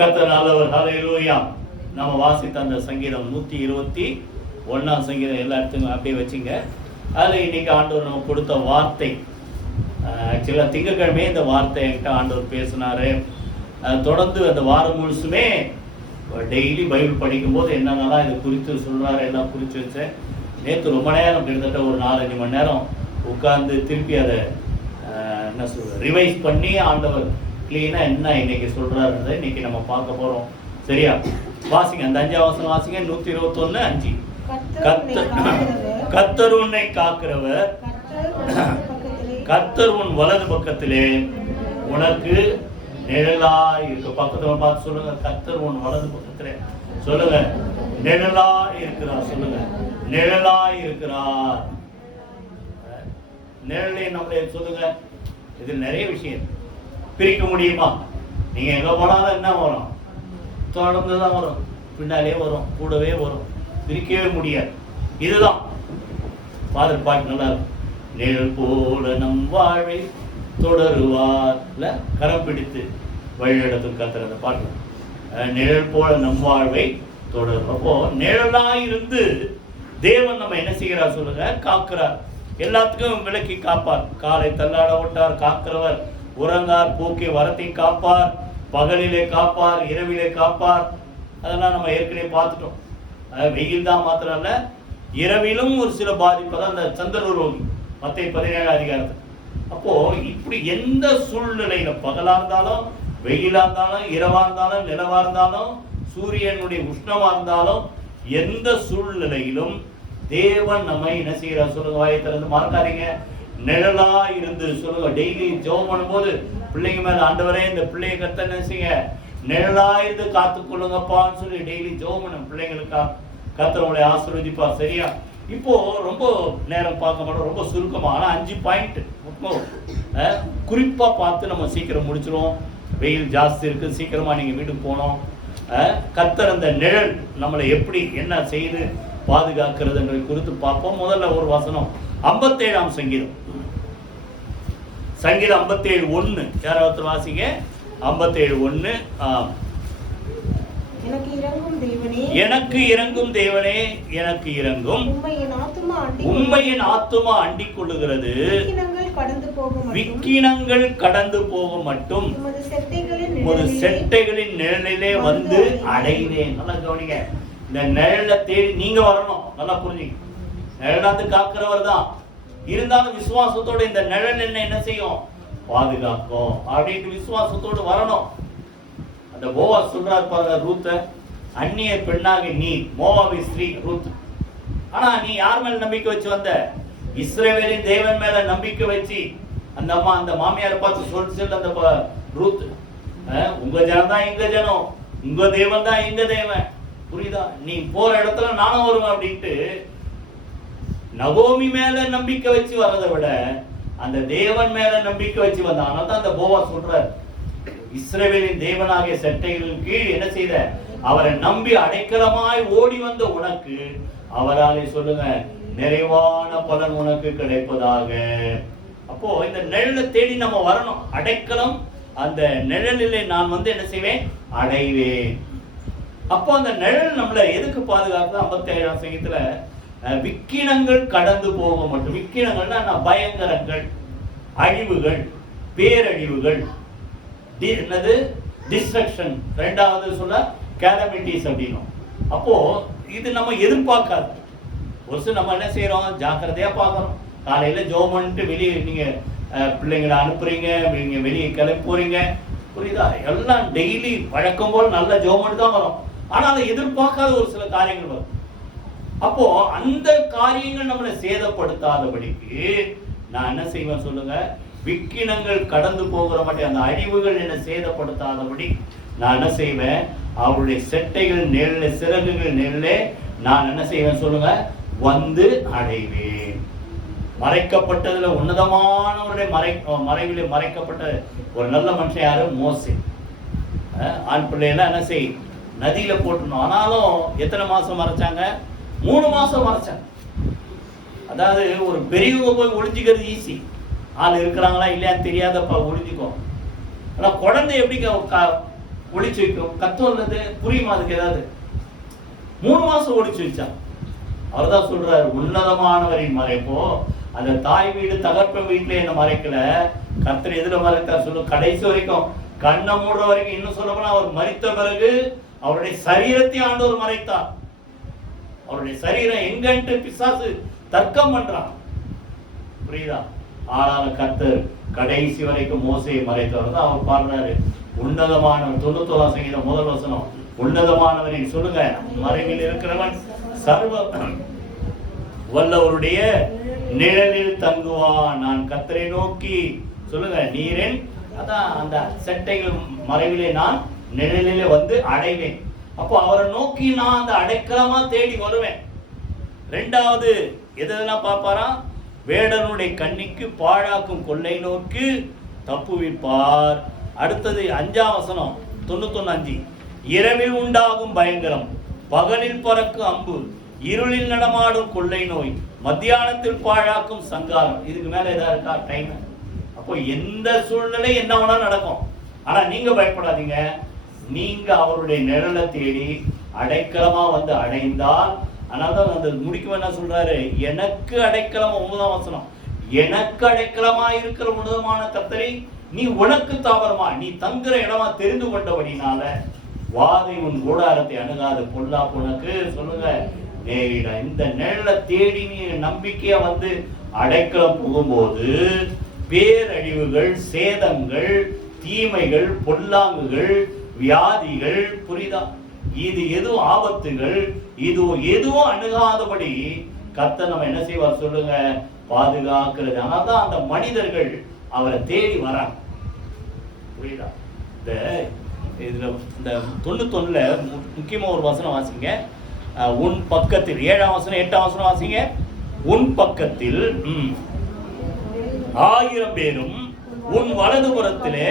கர்த்தர் நல்லவர். ஹல்லேலூயா. நம்ம வாசித்த அந்த சங்கீதம் 121 சங்கீதம் எல்லா இடத்துக்கும் அப்படியே வச்சுங்க. அதில் இன்னைக்கு ஆண்டவர் நம்ம கொடுத்த வார்த்தை, ஆக்சுவலாக திங்கக்கிழமையே இந்த வார்த்தை என்கிட்ட ஆண்டவர் பேசினார். தொடர்ந்து அந்த வாரம் முழுசுமே டெய்லி பைபிள் படிக்கும்போது என்னென்னலாம் இது குறித்து சொல்கிறாரு எல்லாம் குறித்து வச்சேன். நேற்று ரொம்ப நேரம், கிட்டத்தட்ட ஒரு 4-5 மணி நேரம் உட்கார்ந்து திருப்பி அதை என்ன சொல்கிறது ரிவைஸ் பண்ணி ஆண்டவர் கிளீனாக என்ன இன்னைக்கு சொல்கிறாருன்றதை இன்னைக்கு நம்ம பார்க்க போகிறோம். சரியா? வாசிங்க, அந்த 5ஆம் வசனம் வாசிங்க. 121:5. கர்த்தர் உன்னை காக்கிறவர், கர்த்தர் உன் வலது பக்கத்திலே உனக்கு நிழலாய் இருக்கு. பக்கத்துல பார்த்து சொல்லுங்க, கர்த்தர் உன் வலது பக்கத்திலே. சொல்லுங்க, நிழலாய் இருக்கிறார். சொல்லுங்க, நிழலாய் இருக்கிறார். நிழலை நம்மளே சொல்லுங்க. இதில் நிறைய விஷயம் பிரிக்க முடியுமா? நீங்க எங்க போனாலும் என்ன வரும்? தொடர்ந்துதான் வரும், பின்னாலே வரும், கூடவே வரும், பிரிக்கவே முடியாது. இதுதான் ஃபாதர் பாட்டு நல்லா இருக்கும். நிழல் போல நம் வாழ்வை தொடருவார்ல, கரம் பிடித்து வழிநடத்தும் கர்த்தர். அந்த பாட்டு நிழல் போல நம் வாழ்வை தொடரும். அப்போ நிழலாயிருந்து தேவன் நம்ம என்ன செய்கிறார் சொல்லுங்க? காக்கிறார். எல்லாத்துக்கும் விலக்கி காப்பார். காலை தள்ளாட விட்டார், காக்கிறவர். உறங்கார், போக்கி வரத்தை காப்பார். பகலிலே காப்பார், இரவிலே காப்பார். அதெல்லாம் நம்ம ஏற்கனவே பார்த்துட்டோம். வெயில் தான் மாத்திரம் இல்ல, இரவிலும் ஒரு சில பாதிப்பு தான் அந்த சந்திரரோகி மத்திய 17 அதிகாரத்தில். அப்போ இப்படி எந்த சூழ்நிலையில, பகலா இருந்தாலும் வெயிலா இருந்தாலும் இரவா இருந்தாலும் நிலவா இருந்தாலும் சூரியனுடைய உஷ்ணமா இருந்தாலும் எந்த சூழ்நிலையிலும் தேவன் நம்மை என்ன செய்கிறார் சொல்லுங்க? வாயை திறந்து மறக்காதீங்க. நிழலா இருந்து சொல்லுங்க. டெய்லி ஜெபம் பண்ணும்போது பிள்ளைங்க மேல, ஆண்டவரே இந்த பிள்ளைய கர்த்தர் என்ன செய்யுங்க, நிழலா இருந்து காத்துக்கொள்ளுங்கப்பான்னு சொல்லி டெய்லி ஜெபம் பண்ணும் பிள்ளைங்களுக்கா. கர்த்தர் உங்களை ஆசீர்வதிப்பார். சரியா? இப்போ ரொம்ப நேரம் பார்க்க மாட்டோம், ரொம்ப சுருக்கமா. ஆனால் 5 பாயிண்ட் குறிப்பா பார்த்து நம்ம சீக்கிரம் முடிச்சிருவோம். வெயில் ஜாஸ்தி இருக்கு, சீக்கிரமா நீங்க வீட்டுக்கு போனோம். கர்த்தர் அந்த நிழல் நம்மளை எப்படி என்ன செய்து பாதுகாக்கிறது குறித்து பார்ப்போம். முதல்ல ஒரு வசனம், 57ஆம் சங்கீதம். சங்கீதம் 57:1. யாராவது வாசிங்க. 57:1. எனக்கு இறங்கும் தேவனே, எனக்கு இறங்கும் தேவனே, எனக்கு இறங்கும். உம்மையின் ஆத்துமா அண்டிக் கொள்ளுகிறது. விக்கினங்கள் கடந்து போக மட்டும் உமது செட்டைகளின் நிழலிலே வந்து அடைகிறேன். நல்லா கவனிங்க. இந்த நிழலை தேடி நீங்க வரணும். நல்லா புரிஞ்சுங்க. நிழலாந்து காக்கிறவர் தான். இருந்தாலும் விசுவாசத்தோட இந்த நிழல் என்ன செய்யும்? பாதுகாக்கும். அப்படின்ட்டு விசுவாசத்தோடு வரணும். அந்த போவாஸ் சொல்றாரு பாருங்க, ரூத்த, அந்நிய பெண்ணாக நீ, மோவாபி ஸ்திரீ ரூத். ஆனா நீ யார் மேல நம்பிக்கை வச்சு வந்த? இஸ்ரவேலின் தேவன் மேல நம்பிக்கை வச்சு. அந்த அம்மா அந்த மாமியாரை பார்த்து சொல்லு அந்த ரூத், உங்க ஜனம் தான் எங்க ஜனம், உங்க தேவன் தான் எங்க தேவன். புரியுதா? நீ போற இடத்துல நானும் வருவேன் அப்படின்ட்டு நகோமி மேல நம்பிக்கை வச்சு வர்றதை விட அந்த தேவன் மேல நம்பிக்கை வச்சு வந்தான். அதனால தான் அந்த போவாஸ் சொல்றார், இஸ்ரவேலின் தேவனாகிய செட்டைகளின் கீழ் என்ன செய்த அவரை நம்பி அடைக்கலமாய் ஓடி வந்த உனக்கு அவராலே சொல்லுங்க நிறைவான பலன் உனக்கு கிடைப்பதாக. அப்போ இந்த நிழலை தேடி நம்ம வரணும். அடைக்கலம், அந்த நிழலிலே நான் என்ன செய்வேன்? அடைவேன். அப்போ அந்த நிழல் நம்மளை எதுக்கு பாதுகாக்குது? 57ஆம் சங்கீதத்துல விக்கினங்கள் கடந்து போக மட்டும். விக்கினங்கள்னா பயங்கரங்கள், அழிவுகள், பேரழிவுகள், என்னது டிஸ்ட்ரக்ஷன். 2வது சொல்ல கேலமிட்டிஸ் அப்படின்னும். அப்போ இது நம்ம எதிர்பார்க்காது. ஒரு சில நம்ம என்ன செய்யறோம்? ஜாக்கிரதையா பார்க்கறோம். காலையில ஜெபம் பண்ணிட்டு வெளியே நீங்க பிள்ளைங்களை அனுப்புறீங்க, நீங்க வெளியே கிளம்பி போறீங்க. புரியுதா? எல்லாம் டெய்லி வழக்கம் போல் நல்ல ஜெபம் பண்ணி தான் வரும். ஆனா அதை எதிர்பார்க்காத ஒரு சில காரியங்கள் வரும். அப்போ அந்த காரியங்கள் நம்மளை சேதப்படுத்தாதபடிக்கு நான் என்ன செய்வேன் சொல்லுங்க? விக்கினங்கள் கடந்து போகிற மாட்டேன், அந்த அழிவுகள் என்ன சேதப்படுத்தாதபடி நான் என்ன செய்வேன்? அவருடைய செட்டைகள் நெல்ல, சிறகுகள் நெல்லே நான் என்ன செய்வேன் சொல்லுங்க? வந்து அடைவேன். மறைக்கப்பட்டதுல உன்னதமானவருடைய மறைவிலே மறைக்கப்பட்ட ஒரு நல்ல மனுஷன் யாரு? மோசே. ஆண் பிள்ளையெல்லாம் என்ன செய்? நதியில போட்டுணும். ஆனாலும் எத்தனை மாசம் மறைச்சாங்க? 3 மாசம் மறைச்சாங்க. அதாவது ஒரு பெரியவங்க போய் ஒளிஞ்சிக்கிறது ஈஸி. ஆள் இருக்கிறாங்களா இல்லையான்னு தெரியாதப்பா ஒளிஞ்சிக்கோ. ஆனா குழந்தை எப்படி ஒளிச்சு வைக்கும். கத்தோல்லது புரியுமா அதுக்கு ஏதாவது? 3 மாசம் ஒளிச்சு வச்சான். அவர்தான் சொல்றாரு, உன்னதமானவரின் மறைப்போ. அந்த தாய் வீடு தகப்ப வீட்டுல என்ன மறைக்கல, கர்த்தர் எதுல மறைத்தார் சொல்லு? கடைசி வரைக்கும், கண்ணை மூடுற வரைக்கும். இன்னும் சொல்ல போனா அவர் மரித்த பிறகு அவருடைய சரீரத்தை ஆண்டவர் மறைத்தார். அவருடைய சரீரம் எங்கன்ட்டு பிசாசு தர்க்கம் பண்றான், புரியுதா? ஆனால் கர்த்தர் கடைசி வரைக்கும் மோசையை மறைத்தவர் தான் அவர் பாடுறாரு. உன்னதமானவர் 91 சங்கீதம் 1 வசனம், உன்னதமானவரின் சொல்லுங்க, மறைவில் இருக்கிறவன் சர்வ வல்லவருடைய நிழலில் தங்குவான். நான் கர்த்தரை நோக்கி சொல்லுங்க, நீரின் அதான் அந்த செட்டைகள் மறைவிலே நான் நிழலிலே வந்து அடைவேன். அப்போ அவரை நோக்கி நான் அந்த அடைக்கலமா தேடி வருவேன். 2வது எதெல்லாம் பார்ப்பாரா? வேடனுடைய கண்ணிக்கு பாழாக்கும் கொள்ளை நோக்கி தப்புவிப்பார். அடுத்தது 5ஆம் வசனம் 91:5, இரவில் உண்டாகும் பயங்கரம், பகலில் பறக்கும் அம்பு, இருளில் நடமாடும் கொள்ளை நோய், மத்தியானத்தில் பாழாக்கும் சங்காரம். இதுக்கு மேல ஏதாவது இருக்கா டைம்? அப்போ எந்த சூழ்நிலை என்ன வேணா நடக்கும். ஆனா நீங்க பயப்படாதீங்க. நீங்க அவருடைய நிழலை தேடி அடைக்கலமா வந்து அடைந்தால், அதனால்தான் அந்த முடிக்கும் என்ன சொல்றாரு, எனக்கு அடைக்கலமா, 9ஆம் வசனம், எனக்கு அடைக்கலமா இருக்கிற உன்னதமான கர்த்தரை நீ உனக்கு தாவரமா நீ தங்குற இடமா தெரிந்து கொண்டபடினால வாதை உன் கூடாரத்தை அணுகாது, பொல்லாப்பு உனக்கு சொல்லுங்க நேரிட. இந்த நிழலை தேடி நீ நம்பிக்கையா வந்து அடைக்கலம் புகும்போது பேரழிவுகள், சேதங்கள், தீமைகள், பொல்லாங்குகள், வியாதிகள், புரியுதா, இது எதுவும் ஆபத்துகள், இது எதுவும் அணுகாதபடி கர்த்தர் நம்ம என்ன செய்வார் சொல்லுங்க, பாதுகாக்கிறது. ஆனாதான் அந்த மனிதர்கள் அவரை தேடி வராங்க, புரியுதா? இந்த இதுல இந்த 91ல முக்கியமா ஒரு வசனம் வாசிங்க. உன் பக்கத்தில் 7ஆம் வசனம் 8ஆம் வசனம் வாசிங்க. உன் பக்கத்தில் 1000 பேரும் உன் வலதுபுறத்திலே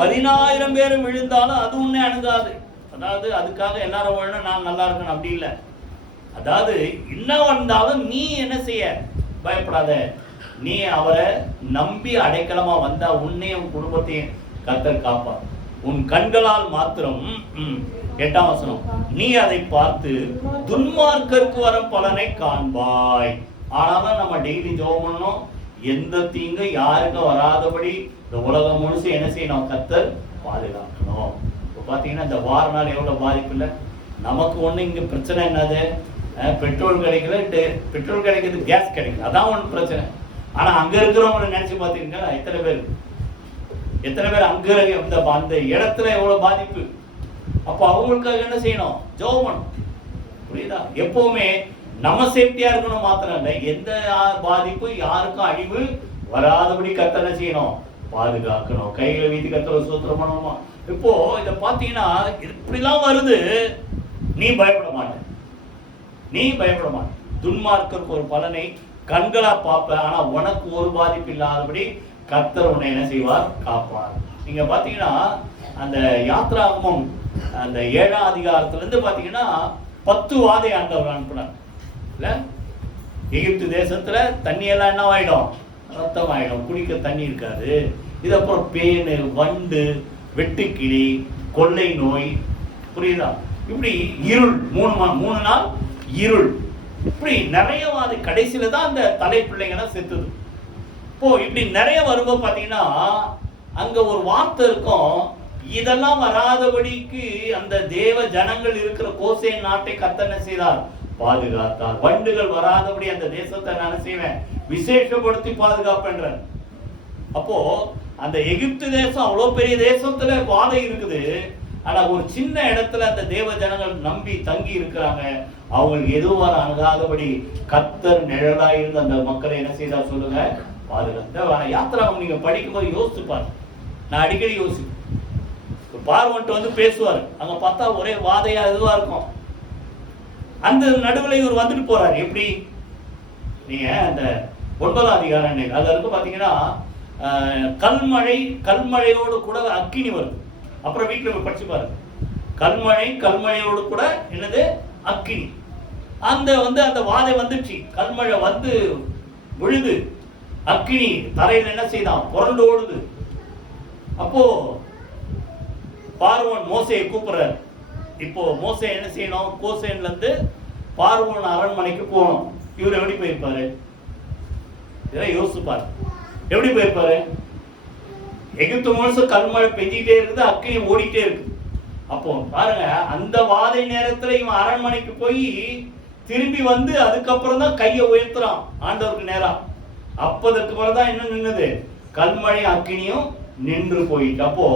10,000 பேரும் விழுந்தாலும் அது உன்னை அணுகாது. அதாவது அதுக்காக எல்லாரும் வாழணும், நான் நல்லா இருக்கணும் அப்படி இல்லை. அதாவது என்ன வந்தாலும் நீ என்ன செய்ய பயப்படாத. நீ அவரை நம்பி அடைக்கலமா வந்தா உன்னையும் உன் குடும்பத்தையும் கர்த்தர் காப்பார். உன் கண்களால் மாத்திரம் 8ஆம் வசனம், நீ அதை பார்த்து துன்மார்க்கருக்கு வரும் பலனை காண்பாய். ஆனாலும் நம்ம டெய்லி ஜெபம் பண்ணணும், எந்த தீங்கு யாருக்கும் வராதபடி இந்த உலகம் முழுசு என்ன செய்யணும், கர்த்தர் பாதுகாக்கணும். இப்போ பார்த்தீங்கன்னா இந்த வாரனால் எவ்வளோ பாதிப்பு இல்லை நமக்கு. ஒன்று இங்கே பிரச்சனை என்னது, பெட்ரோல் கிடைக்கல, பெட்ரோல் கிடைக்கிறது, கேஸ் கிடைக்கல, அதான் ஒன்று பிரச்சனை. ஆனால் அங்கே இருக்கிறவங்களை நினச்சி பார்த்தீங்கன்னா எத்தனை பேர் அங்கே அந்த இடத்துல எவ்வளோ பாதிப்பு. அப்போ அவங்களுக்காக என்ன செய்யணும், ஜெபம் பண்ணணும், புரியுதா? எப்பவுமே நம்ம சேஃப்டியா இருக்கணும் மாத்திரம் இல்லை, எந்த பாதிப்பு யாருக்கும் அழிவு வராதபடி கர்த்தர் என்ன செய்யணும், பாதுகாக்கணும். கையில வீதி கர்த்தர் சூத்திரம் பண்ணணுமா? இப்போ இதை பார்த்தீங்கன்னா இப்படிலாம் வருது, நீ பயப்பட மாட்ட, நீ பயப்பட மாட்ட. துன்மார்க்கருக்கு ஒரு பலனை கண்களா பார்ப்ப, ஆனா உனக்கு ஒரு பாதிப்பு இல்லாதபடி கர்த்தர் உன்னை என்ன செய்வார், காப்பார். நீங்க பாத்தீங்கன்னா அந்த யாத்ராகமம் அந்த 7ஆம் அதிகாரத்துல இருந்து பாத்தீங்கன்னா 10 வாதை ஆண்டவர் அனுப்பினார் இல்ல. எகிப்து தேசத்துல தண்ணி எல்லாம் என்ன ஆயிடும், ரத்தம் ஆயிடும், குடிக்க தண்ணி இருக்காது. இது அப்புறம் பேனு, வண்டு, வெட்டுக்கிளி, கொள்ளை நோய், புரியுதா? இப்படி இருள், 3 நாள் இருள், இப்படி நிறைய வாதை. கடைசியில தான் அந்த தலை பிள்ளைங்கலாம் செத்துது. இப்போ இப்படி நிறைய வரும்போது பாத்தீங்கன்னா அங்க ஒரு வார்த்தை இருக்கும், இதெல்லாம் வராதபடிக்கு அந்த தேவ ஜனங்கள் இருக்கிற கோசேன் நாட்டை கர்த்தர் என்ன செய்தார், பாதுகாத்தார். வண்டுகள் வராதபடி அந்த தேசத்தை நான் செய்வேன், விசேஷப்படுத்தி பாதுகாப்பேன்ற. அப்போ அந்த எகிப்து தேசம் அவ்வளவு பெரிய தேசத்துல வாதை இருக்குது. ஆனா ஒரு சின்ன இடத்துல அந்த தேவ ஜனங்கள் நம்பி தங்கி இருக்கிறாங்க. அவங்களுக்கு எதுவும் அணுகாதபடி கர்த்தர் நிழலா இருந்து அந்த மக்களை என்ன செய்தார் சொல்லுங்க, பாதுகாத்த. யாத்திராகம் நீங்க படிக்கும்போது யோசிச்சு பாரு. நான் அடிக்கடி யோசிப்பேன், பார்வன்ட்டு வந்து பேசுவார், அங்க பார்த்தா ஒரே வாதையா இதுவா இருக்கும். அந்த நடுவில் இவர் வந்துட்டு போறாரு. எப்படி நீங்க அந்த 9ஆம் அதிகாரம் அது இருக்கு பாத்தீங்கன்னா, கல்மழையோடு கூட அக்கினி வருது. அப்புறம் வீட்டுல படிச்சு பாருங்க, கல்மழையோடு கூட என்னது அக்கினி. அந்த வாதை வந்துச்சு, கல்மழை வந்து விழுது, அக்கினி தரையில் என்ன செய்தான், புரண்டு ஓடுது. அப்போ பார்வோன் மோசையை கூப்பிடுறாரு. இப்போ மோசே என்ன செய்யணும்? கோசேன்ல இருந்து பார்வோன் அரண்மனைக்கு போகணும். இவர் எப்படி போயிருப்பாரு? இதெல்லாம் யோசிப்பாரு. எப்படி போயிருப்பாரு? எகிப்து முழுசும் கல்மழை பெஞ்சிட்டே இருக்குது, அக்கறை ஓடிட்டே இருக்கு. அப்போ பாருங்க, அந்த வாதை நேரத்துல இவன் அரண்மனைக்கு போய் திரும்பி வந்து அதுக்கப்புறம் தான் கையை உயர்த்துறான் ஆண்டவருக்கு நேரம். அப்பதற்கு பிறகு தான் என்ன நின்னுது? கல்மழை அக்கினியும் நின்று போயிட்டு. அப்போ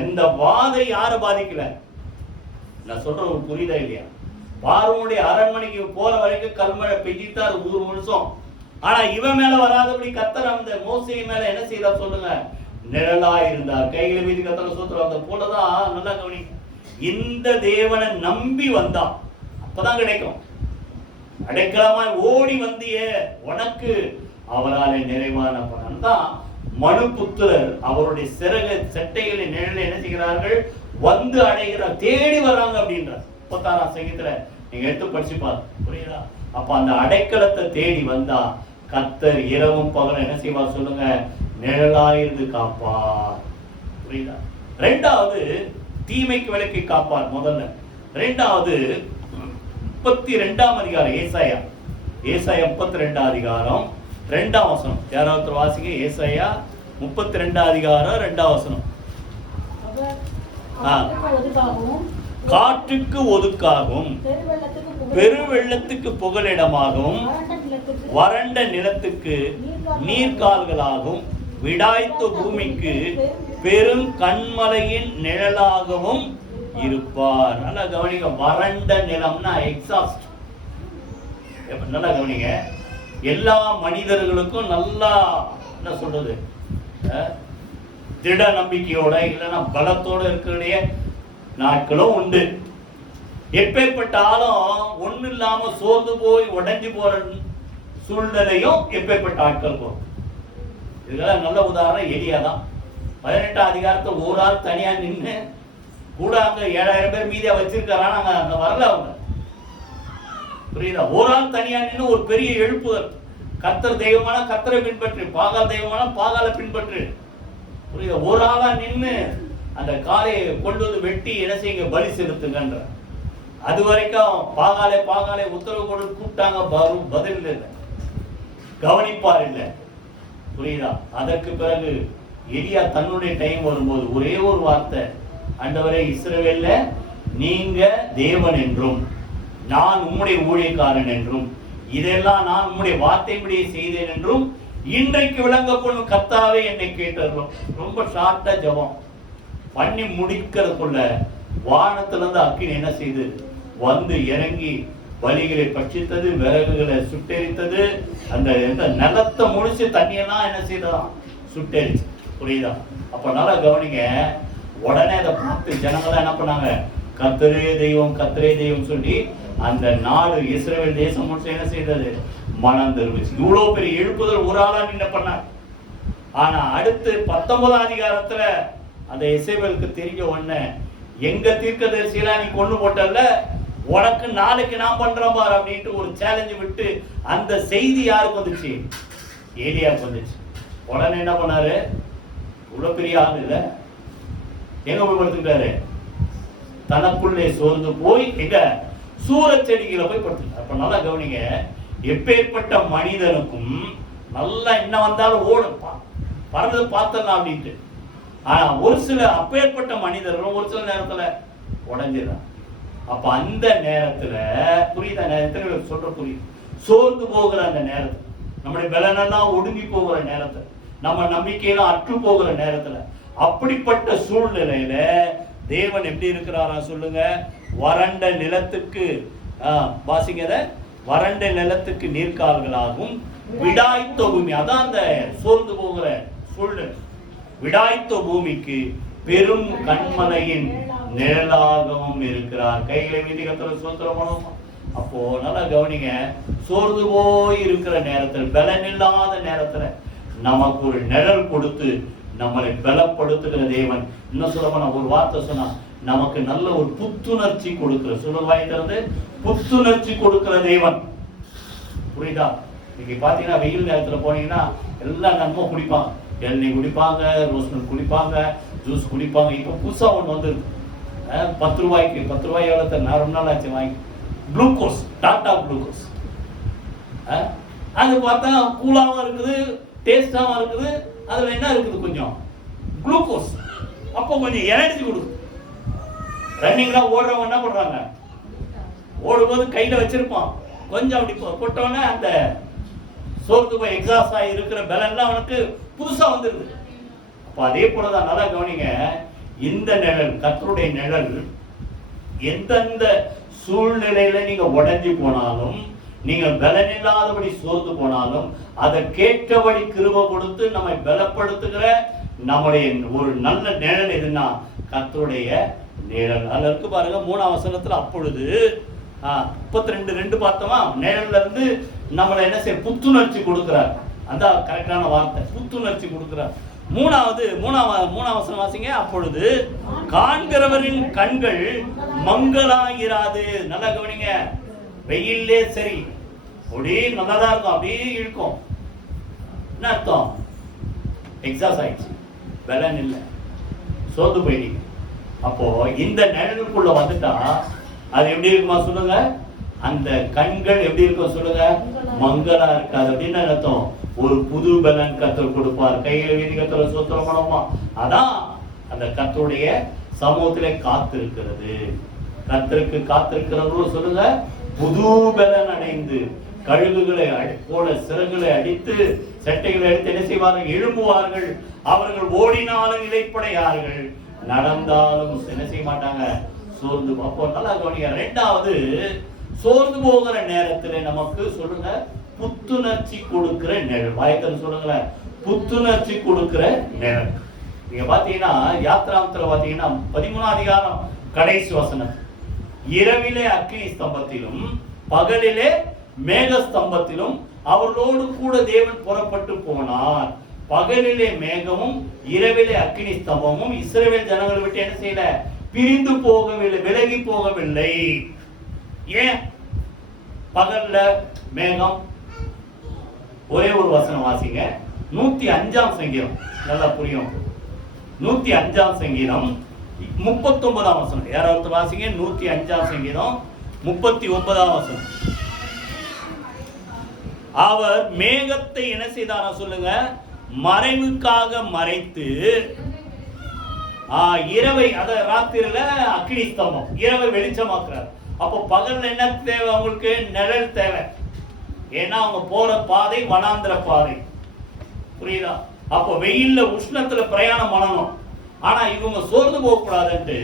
எந்த வாதை யாரை பாதிக்கல? நான் சொல்ற ஒரு புரியுதா இல்லையா? பார்வோனுடைய அரண்மனைக்கு போற வரைக்கும் கல்மழை பெஞ்சிட்டார் ஊர் முழுசும். ஆனா இவன் மேல வராதபடி கர்த்தர் அந்த மோசே மேல என்ன செய்தார் சொல்லுங்க? நிழலா இருந்தார். கைகளை மீது கர்த்தர் சூத்திரம். அந்த போலதான் நல்லா கவனி, இந்த தேவனை நம்பி வந்தான் அப்பதான் கிடைக்கும். அடைக்கலமாய் ஓடி வந்தியே, உனக்கு அவராலே நிறைவான பலன் தான். மனுபுத்திரர் அவருடைய சிறக சட்டைகளின் நிழலை என்ன செய்கிறார்கள்? வந்து அடைகிறார், தேடி வர்றாங்க அப்படின்றார். 36ஆம் சங்கீதத்துல நீங்க எடுத்து படிச்சு பாருங்க, புரியுதா? அப்ப அந்த அடைக்கலத்தை தேடி வந்தா கர்த்தர் இரவும் பகலும் என்ன செய்வார் சொல்லுங்க? நிழலாயிருந்து காப்பார். புரியுதா? ரெண்டாவது தீமைக்கு விலக்கி காப்பார். முதல்ல. ரெண்டாவது 32ஆம் அதிகாரம் ஏசாயா 32ஆம் அதிகாரம் 2ஆம் வசனம். யாராவது வாசிங்க. ஏசாயா 32ஆம் அதிகாரம் 2ஆம் வசனம். காற்றுக்கு ஒதுக்காகவும் பெருவெள்ளத்துக்கு புகலிடமாகவும் வறண்ட நிலத்துக்கு நீர்கால்களாகவும் விடாய்த்த பூமிக்கு பெரும் கண்மலையின் நிழலாகவும் இருப்பார். நல்லா கவனிங்க. வறண்ட நிலம்னா எக்ஸாஸ்ட். நல்லா கவனிங்க. எல்லா மனிதர்களுக்கும் நல்லா என்ன சொல்றது, திட நம்பிக்கையோட இல்லைன்னா பலத்தோட இருக்கிற நாட்களும் உண்டு. எப்பேற்பட்டாலும் ஒண்ணு இல்லாம சோர்ந்து போய் உடைஞ்சு போற சூழ்நிலையும் எப்பேற்பட்ட ஆட்கள் போகும். இதுக்கெல்லாம் நல்ல உதாரணம் எலியா தான். 18ஆம் அதிகாரத்தை ஒரு ஆள் தனியா நின்று கூட அங்க 7000 பேர் மீதியா வச்சிருக்காங்க, அங்க வரல அவங்க. புரியுதா? ஒரு ஆள் தனியா நின்று ஒரு பெரிய எழுப்புதல். கர்த்தர் தெய்வமான கர்த்தரை பின்பற்று, பாகால் தெய்வமான பாகாலை பின்பற்று. புரியுதா? ஒரு ஆளா நின்று அந்த காலையை கொண்டு வந்து வெட்டி என்ன செய்யுங்க? பலி செலுத்துங்கன்ற. அது வரைக்கும் பாகாலை உத்தரவு கொண்டு கூப்பிட்டாங்க, பதில் இல்லை, கவனிப்பார் இல்லை. புரியுதா? அதற்கு பிறகு எலியா தன்னுடைய டைம் வரும்போது ஒரே ஒரு வார்த்தை, ஆண்டவரே இஸ்ரவேல்ல நீங்க தேவன் என்றும் நான் உம்முடைய ஊழியக்காரன் என்றும் இதெல்லாம் நான் உம்முடைய வார்த்தைப்படியே செய்தேன் என்றும் இன்றைக்கு விளங்கப்படும் கர்த்தாவே என்னை கேட்டரும். ரொம்ப ஷார்ட்டா ஜெபம் பண்ணி முடிக்கிறதுக்குள்ள வானத்துல இருந்து அக்கினி என்ன செய்து வந்து இறங்கி பலிகளை பட்சித்தது, விறகுகளை சுட்டெரித்தது. அந்த நிலத்தை முழிச்சு தண்ணியெல்லாம் என்ன செய்ததான்? சுட்டெரிச்சு. புரியுதா? அப்ப நல்லா கவனிங்க. உடனே அதை பார்த்து ஜனங்களாம் என்ன பண்ணாங்க? கர்த்தரே தெய்வம் கர்த்தரே தெய்வம் சொல்லி அந்த நாடு இஸ்ரவேல் தேசம் முழுசும் என்ன செய்தது? மனம் திரும்பிச்சு. இவ்வளவு பெரிய எழுப்புதல் ஒரு ஆளா நின்று பண்ணார். ஆனா அடுத்து 19ஆம் அதிகாரத்துல அந்த இசைவேலுக்கு தெரிஞ்ச உடனே, எங்க தீர்க்கதரிசியெல்லாம் நீ கொண்டு போட்டல, உனக்கு நாளைக்கு நான் பண்றேன் பார் அப்படின்ட்டு ஒரு சேலஞ்சு விட்டு அந்த செய்தி யாருக்கு வந்துச்சு? ஏலியாவுக்கு வந்துச்சு. உடனே என்ன பண்ணாரு? இவ்வளவு பெரிய ஆள் இல்ல, எங்க போய் படுத்துக்கிட்டாரு? தனக்குள்ளே சோர்ந்து போய் எங்க சூரச் செடிகளை போய் படுத்துக்கிட்டார். அப்ப நல்லா கவனிங்க. எப்பேற்பட்ட மனிதனுக்கும் நல்லா என்ன வந்தாலும் ஓடும், பறந்து பார்த்தலாம் அப்படின்ட்டு. ஆனா ஒரு சில அப்பேற்பட்ட மனிதர்களும் ஒரு சில நேரத்துல உடஞ்சிடறான். அப்ப அந்த நேரத்துல புரியுதா? நேரத்துல சொல்ற புரியுது. சோர்ந்து போகிற அந்த நேரத்துல, நம்முடைய பலனெல்லாம் ஒடுங்கி போகிற நேரத்துல, நம்ம நம்பிக்கையெல்லாம் அற்று போகிற நேரத்துல, அப்படிப்பட்ட சூழ்நிலையில தேவன் எப்படி இருக்கிறாரா சொல்லுங்க? வறண்ட நிலத்துக்கு வாசிங்க, வறண்ட நிலத்துக்கு நீர்கால்களாகும் விடாய்த்த பூமி. அதான் அந்த சோர்ந்து போகிற சூழ்நிலை. விடாய்த்த பூமிக்கு பெரும் கண்மலையின் நிழலாகவும் இருக்கிறார். கைகளை மீதி கர்த்தருக்கு ஸ்தோத்திரம் பண்ணுவோம். அப்போ நல்லா கவனிங்க. சோர்ந்து போய் இருக்கிற நேரத்தில், பலன் இல்லாத நேரத்துல நமக்கு ஒரு நிழல் கொடுத்து நம்மளை பலப்படுத்துகிற தேவன். இன்னும் சொல்ல ஒரு வார்த்தை சொன்னா, நமக்கு நல்ல ஒரு புத்துணர்ச்சி கொடுக்கிற, சொல்லுவாய்க்கிறது புத்துணர்ச்சி கொடுக்கிற தேவன். புரியுதா? இன்னைக்கு பாத்தீங்கன்னா வெயில் நேரத்துல போனீங்கன்னா எல்லாம் நம்ம குடிப்பாங்க, எண்ணெய் குடிப்பாங்க, ரோஸ் மில்க் குடிப்பாங்க, ஜூஸ் குடிப்பாங்க. இப்போ புதுசா ஒன்று வந்துருக்கு, 10 ரூபாய்க்கு. 10 ரூபாய் எவ்வளோ தர, நான் ரொம்ப நாள் ஆச்சு வாங்கி. Glucose, tata glucose. அது பார்த்தா கூலாகவும் இருக்குது, டேஸ்டாகவும் இருக்குது. அதில் என்ன இருக்குது, கொஞ்சம் குளுக்கோஸ். அப்போ கொஞ்சம் எனர்ஜி கொடுக்குது. ரன்னிங்லாம் ஓடுறவங்க என்ன பண்ணுறாங்க, ஓடும்போது கையில் வச்சிருப்பான், கொஞ்சம் அப்படி போட்டோன்னே அந்த சோர்ந்து போய் எக்ஸாஸ்ட் ஆகி இருக்கிற பலன்லாம் அவனுக்கு புதுசாக வந்துடுது. அப்போ அதே போல தான், நல்லா கவனிங்க, இந்த நிழல், கர்த்தருடைய நிழல், எந்தெந்த சூழ்நிலையில நீங்க உடைஞ்சு போனாலும், நீங்க பலன் இல்லாதபடி சோர்ந்து போனாலும், அதை கேட்டபடி கிருபை கொடுத்து நம்மை பலப்படுத்துகிற நம்முடைய ஒரு நல்ல நிழல் எதுன்னா கர்த்தருடைய நிழல். அதுல இருக்கு பாருங்க, 3ஆம் வசனத்துல, அப்பொழுது 32:2 பார்த்தோமா, நிழல்ல இருந்து நம்மளை என்ன செய்ய, புத்துணர்ச்சி கொடுக்கிறார். அதான் கரெக்டான வார்த்தை, புத்துணர்ச்சி கொடுக்கிறார். மூணாம் வசனம் வாசிங்க. அப்பொழுது காண்கிறவரின் கண்கள் மங்கலாயிராது. நல்லா கவனிங்க, வெயிலே சரி அப்படியே நல்லாதான் இருக்கும், அப்படியே இழுக்கும். என்ன அர்த்தம், எக்ஸாஸ்ட் ஆயிடுச்சு, பலன் இல்லை, சோர்ந்து போயிட்டீங்க. அப்போ இந்த நிழலுக்குள்ள வந்துட்டா அது எப்படி இருக்குமா சொல்லுங்க, அந்த கண்கள் எப்படி இருக்கும் சொல்லுங்க, மங்களா இருக்காது. அப்படின்னு அர்த்தம், ஒரு புது பலன் கர்த்தர் கொடுப்பார். கையில வீதி கர்த்தர் சோத்திரம் பண்ணுவோமா, அதான் அந்த கர்த்தருடைய சமூகத்திலே காத்திருக்கிறது. கர்த்தருக்கு காத்திருக்கிறவர்கள் சொல்லுங்க, புது பலன் அடைந்து கழுகுகளை போல சிறகுகளை அடித்து சட்டைகளை அடித்து என்ன செய்வார்கள், எழும்புவார்கள். அவர்கள் ஓடினாலும் இளைப்படையார்கள், நடந்தாலும் என்ன செய்ய மாட்டாங்க, சோர்ந்து. அப்போ நல்லா கவனிங்க. 2வது, சோர்ந்து போகிற நேரத்துல நமக்கு சொல்லுங்க புத்துணர்ச்சி கொடுக்கிற நிழல். வாய்க்கன்னு சொல்லுங்களேன், புத்துணர்ச்சி கொடுக்கிற நிழல். நீங்க பாத்தீங்கன்னா யாத்ராமத்துல பாத்தீங்கன்னா 13ஆம் அதிகாரம் கடைசி வசனம், இரவிலே அக்கினி ஸ்தம்பத்திலும் பகலிலே மேக ஸ்தம்பத்திலும் அவர்களோடு கூட தேவன் புறப்பட்டு போனார். பகலிலே மேகமும் இரவிலே அக்கினி ஸ்தம்பமும் இஸ்ரவேல் ஜனங்களை விட்டு என்ன செய்யல, பிரிந்து போகவில்லை, விலகி போகவில்லை. ஏன் பகல்ல மேகம்? ஒரே ஒரு வசனம் வாசிங்க, 105ஆம் சங்கீதம், நல்லா புரியும். 105ஆம் சங்கீதம் 39ஆம் வசனம், யாராவது வாசிங்க. 105ஆம் சங்கீதம் 39ஆம் வசனம். அவர் மேகத்தை என்ன செய்தாரா சொல்லுங்க, மறைவுக்காக மறைத்து, இரவை, அத ராத்திரில அக்கினி ஸ்தம்பம், இரவை வெளிச்சமாக்குறார். அப்போ பகல்ல என்ன தேவை அவங்களுக்கு, நிழல் தேவை. ஏன்னா அவங்க போற பாதை வனாந்திர பாதை, புரியுதா? அப்போ வெயில்ல உஷ்ணத்துல பிரயாணம் பண்ணணும். ஆனா இவங்க சோர்ந்து போக கூடாதுன்ட்டு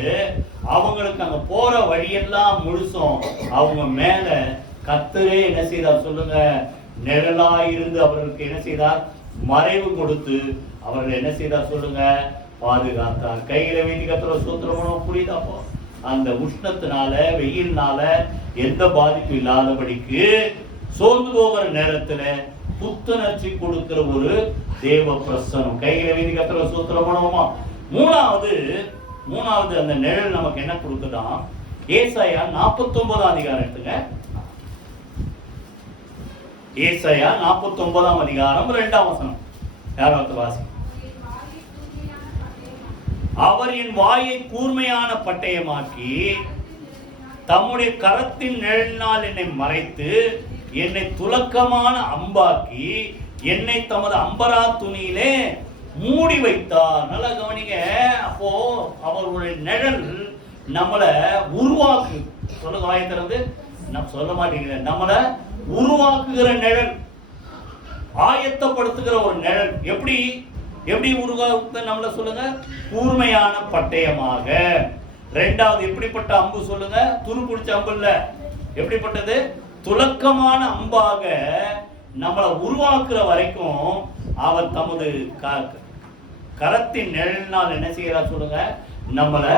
அவங்களுக்கு அங்க போற வழியெல்லாம் முழுசும் அவங்க மேல கர்த்தரே என்ன செய்தார் சொல்லுங்க, நிழலாயிருந்து அவர்களுக்கு என்ன செய்தார், மறைவு கொடுத்து அவர்கள் என்ன செய்தார் சொல்லுங்க, பாதுகாத்தார். கையில வேண்டி கர்த்தரை ஸ்தோத்திரம். புரியுதா? அப்போ அந்த உஷ்ணத்தினால வெயில்னால எந்த பாதிப்பு இல்லாதபடிக்கு சோர்ந்து போகிற நேரத்துல புத்துணர்ச்சி கொடுக்கிற ஒரு தேவ பிரசனம். கையில வேண்டி கர்த்தரை ஸ்தோத்திரம் பண்ணுவோமா. மூணாவது அந்த நிழல் நமக்கு என்ன கொடுக்குதான், ஏசாயா 49ஆம் அதிகாரம் எடுத்துங்க. ஏசாயா 49ஆம் அதிகாரம் 2ஆம் வசனம், யாராவது வாசி. அவர் என் வாயை கூர்மையான பட்டயமாக்கி தம்முடைய கரத்தின் நிழலினால் என்னை மறைத்து என்னை துலக்கமான அம்பாக்கி என்னை தமது அம்பரா துணியிலே மூடி வைத்தார். நல்லா கவனிங்க. அப்போ அவருடைய நிழல் நம்மளை உருவாக்கு, சொல்லுங்க வாயை திறந்து, நான் சொல்ல மாட்டேங்கிற, நம்மளை உருவாக்குகிற நிழல், ஆயத்தப்படுத்துகிற ஒரு நிழல். எப்படி உருவாக்க நம்மள சொல்லுங்க, கூர்மையான பட்டயமாக. 2வது எப்படிப்பட்ட அம்பு சொல்லுங்க, துரு பிடிச்ச அம்பு இல்ல, எப்படிப்பட்டது, துலக்கமான அம்பாக நம்மளை உருவாக்குற வரைக்கும் அவர் தமது கரத்தின் நிழலினால் என்ன செய்கிறார் சொல்லுங்க, நம்மளை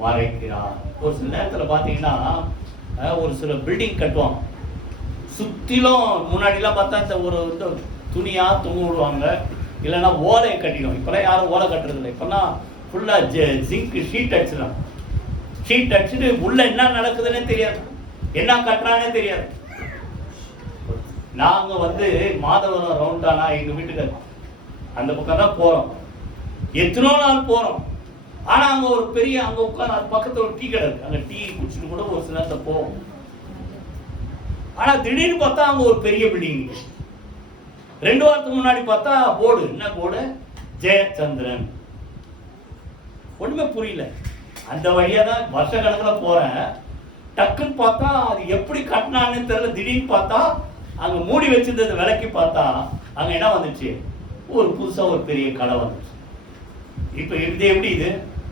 மறைக்கிறார். ஒரு சில நேரத்துல பாத்தீங்கன்னா ஒரு சில பில்டிங் கட்டுவாங்க, சுத்திலும் முன்னாடிலாம் பார்த்தா இந்த ஒரு துணியா தொங்க விடுவாங்க, இல்லைன்னா ஓலையை கட்டிடும். இப்பெல்லாம் யாரும் ஓலை கட்டுறது இல்லை, இப்பெல்லாம் ஃபுல்லா ஜிங்க் ஷீட் அடிச்சிடும். ஷீட் அடிச்சுட்டு உள்ள என்ன நடக்குதுன்னே தெரியாது, என்ன கட்டுறானே தெரியாது. நாங்க மாதவரம் ரவுண்டானா எங்க வீட்டுக்கு அந்த பக்கம் தான் போறோம், எத்தனோ நாள் போறோம். ஆனா அங்க ஒரு பெரிய அங்க உட்கார்ந்து அது பக்கத்துல ஒரு டீ கடை இருக்கு, அங்க டீ குடிச்சுட்டு கூட ஒரு சில நேரத்துல போகும். ஆனா திடீர்னு பார்த்தா அங்க ஒரு பெரிய பில்டிங். 2 வாரத்துக்கு முன்னாடி பார்த்தா போர்டு, என்ன போர்டு? ஜெயச்சந்திரன். ஒண்ணுமே புரியல. அந்த வழியா தான் வருஷ கணக்கில் போறேன். டக்குன்னு பார்த்தா அது எப்படி கட்டினான்னு தெரியல. திடீர்னு பார்த்தா அங்க மூடி வச்சிருந்தது விலைக்கு பார்த்தா அங்க என்ன வந்துச்சு? ஒரு புதுசா ஒரு பெரிய கடை வந்துச்சு. இப்ப இது எப்படி? இது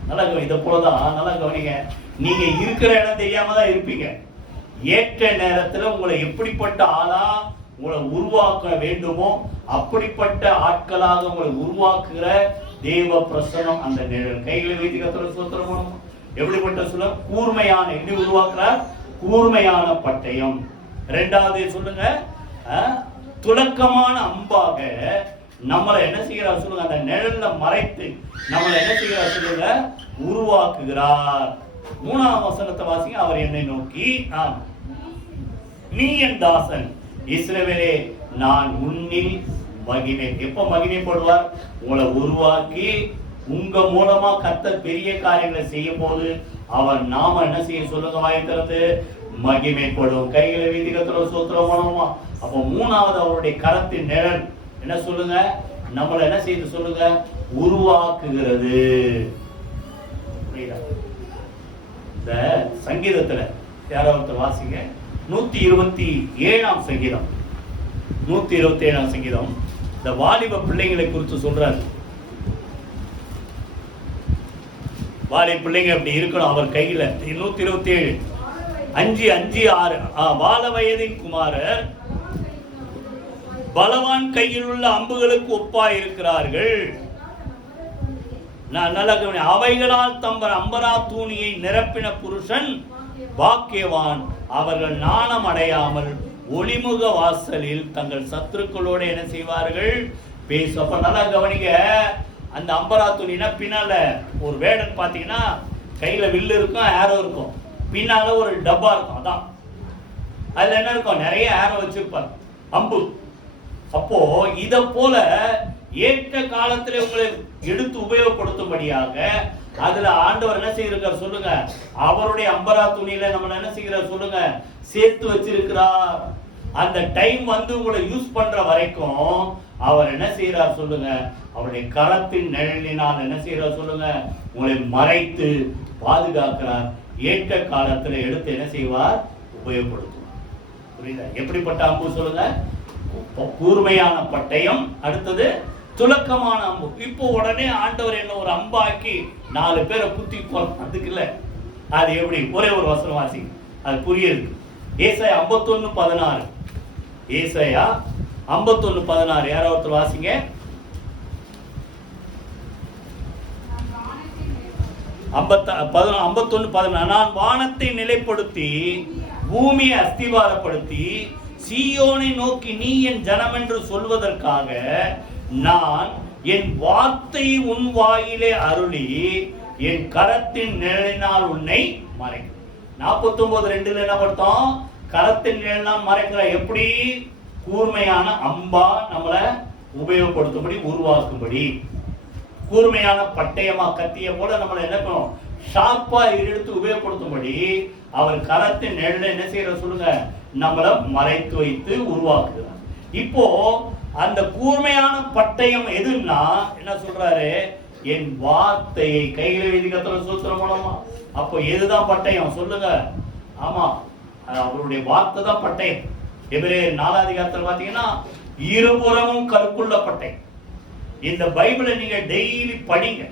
நல்லா இதை போலதான். நல்லா கவனிங்க, நீங்க இருக்கிற இடம் தெரியாம தான் இருப்பீங்க. ஏற்ற நேரத்துல உங்களை எப்படிப்பட்ட ஆளா உங்களை உருவாக்க வேண்டுமோ அப்படிப்பட்ட ஆட்களாக உங்களை உருவாக்குகிற தேவ பிரசனம் அந்த நிழல். கைகளை வைத்து கர்த்தரை ஸ்தோத்திரம் பண்ணுவோம். எப்படிப்பட்ட சொல்ல? கூர்மையான, எப்படி உருவாக்குறார்? கூர்மையான பட்டயம். 2வது சொல்லுங்க, துலக்கமான அம்பாக நம்மளை என்ன செய்கிறார் சொல்லுங்க? அந்த நிழல்ல மறைத்து நம்மளை என்ன செய்கிறார் சொல்லுங்க? உருவாக்குகிறார். 3ஆம் வசனத்தை வாசிங்க. அவர் என்னை நோக்கி, நீ என் தாசன் இஸ்ரவேலே, நான் உன்னில் மகிமை. எப்ப மகிமைப்படுவார்? உங்களை உருவாக்கி உங்க மூலமா கர்த்தர் பெரிய காரியங்களை செய்யும் போது அவர் நாம என்ன செய்ய சொல்லுங்க? வாய் திறந்து மகிமைப்படும். கைகளை வீதி கர்த்தரை ஸ்தோத்திரம் பண்ணுவோமா? அப்ப 3வது அவருடைய கரத்தின் நிழல் என்ன சொல்லுங்க? நம்மளை என்ன செய்து சொல்லுங்க? உருவாக்குகிறது. இந்த சங்கீதத்துல யாராவது வாசிங்க, 127ஆம் சங்கீதம். 127ஆம் சங்கீதம் இந்த வாலிப பிள்ளைங்களை குறித்து சொல்றாரு. வாலிப பிள்ளைங்க அப்படி இருக்கணும் அவர் கையில. 127 5, 5, 6. வால வயதின் குமாரர் பலவான் கையில் உள்ள அம்புகளுக்கு ஒப்பாய் இருக்கிறார்கள். அவைகளால் தம்பர் அம்பரா தூணியை நிரப்பின புருஷன் பாக்கியவான். அவர்கள் நாணம் அடையாமல் ஒளிமுக வாசலில் தங்கள் சத்துருக்களோடு என்ன செய்வார்கள்? பேசும். அப்ப நல்லா கவனிங்க, அந்த அம்பரா துணினா பின்னால ஒரு வேடன் பாத்தீங்கன்னா கையில வில்லு இருக்கும், ஏரோ இருக்கும், பின்னால ஒரு டப்பா இருக்கும். அதான் அதுல என்ன இருக்கும்? நிறைய ஏரோ வச்சிருப்பார், அம்பு. அப்போ இத போல ஏற்ற காலத்துல உங்களை எடுத்து உபயோகப்படுத்தும்படியாக அதுல ஆண்டவர் என்ன செய்திருக்கார் சொல்லுங்க? அவருடைய அம்பரா துணியில நம்ம என்ன செய்கிறார் சொல்லுங்க? சேர்த்து வச்சிருக்கிறார். அந்த டைம் வந்து உங்களை யூஸ் பண்ற வரைக்கும் அவர் என்ன செய்யறார் சொல்லுங்க? அவருடைய கரத்தின் நிழலினால் என்ன செய்யறார் சொல்லுங்க? உங்களை மறைத்து பாதுகாக்கிறார். ஏற்ற காலத்துல எடுத்து என்ன செய்வார்? உபயோகப்படுத்துவார். புரியுதா? எப்படிப்பட்ட அம்பு சொல்லுங்க? கூர்மையான பட்டயம். அடுத்தது துலக்கமான அம்பு. இப்போ உடனே ஆண்டவர் என்ன ஒரு அம்பாக்கி 4 பேரை குத்தி போறோம். அதுக்கு இல்ல, அது எப்படி? ஒரே ஒரு வசனம் வாசி, அது புரியுது. ஏசாயா 51:16. ஏசாயா 51:16 யாராவது வாசிங்க. 51:16. நான் வானத்தை நிலைப்படுத்தி பூமியை அஸ்திவாரப்படுத்தி சீயோனை நோக்கி நீ என் ஜனம் என்று சொல்வதற்காக நான் என் வார்த்தை உன் வாயிலே அருளி என் கரத்தின் நிழலினால் உன்னை மறைக்கிறேன். 49:2 என்ன பார்த்தோம்? கரத்தின் நிழலினால் மறைக்கிற. எப்படி? கூர்மையான அம்பா நம்மளை உபயோகப்படுத்தும்படி உருவாக்கும்படி, கூர்மையான பட்டயமா கத்திய போல நம்மளை என்ன பண்ணும்? ஷார்ப்பா எடுத்து உபயோகப்படுத்தும்படி அவர் கரத்தின் நிழலை என்ன செய்யற சொல்லுங்க? நம்மளை மறைத்து வைத்து உருவாக்குகிறார். இப்போ அந்த கூர்மையான பட்டயம் எதுன்னா என்ன சொல்றாரு? என் வார்த்தையை. கைகளை வைத்து கர்த்தரை ஸ்தோத்திரம் பண்ணுவோமா? அப்போ எதுதான் பட்டயம் சொல்லுங்க? ஆமா, அவருடைய வார்த்தை தான் பட்டயம். எபிரேயர் 4ஆம் அதிகாரத்தில் பாத்தீங்கன்னா இருபுறமும் கருக்குள்ள பட்டயம். இந்த பைபிளை நீங்க டெய்லி படிங்க.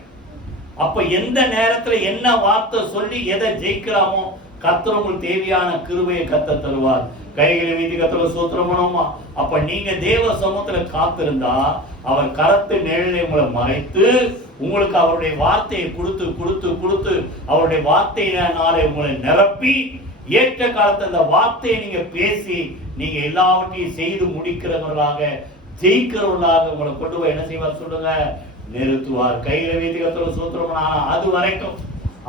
அப்ப எந்த நேரத்துல என்ன வார்த்தை சொல்லி எதை ஜெயிக்கலாமோ கர்த்தர் உங்களுக்கு தேவையான கிருபையை கர்த்தர் தருவார். கைகளை வைத்து கர்த்தரை ஸ்தோத்திரம் பண்ணுவோமா? அப்ப நீங்க தேவ சமூகத்துல காத்திருந்தா அவர் கரத்து நிழலை உங்களை மறைத்து உங்களுக்கு அவருடைய வார்த்தையை கொடுத்து கொடுத்து கொடுத்து அவருடைய வார்த்தையினாலே உங்களை நிரப்பி ஏற்ற காலத்துல அந்த வார்த்தையை நீங்க பேசி நீங்க எல்லாவற்றையும் செய்து முடிக்கிறவர்களாக ஜெயிக்கிறவர்களாக உங்களை கொண்டு போய் என்ன செய்வார் சொல்லுங்க? நிறுத்துவார். கையில வைத்து கர்த்தரை ஸ்தோத்திரம். அது வரைக்கும்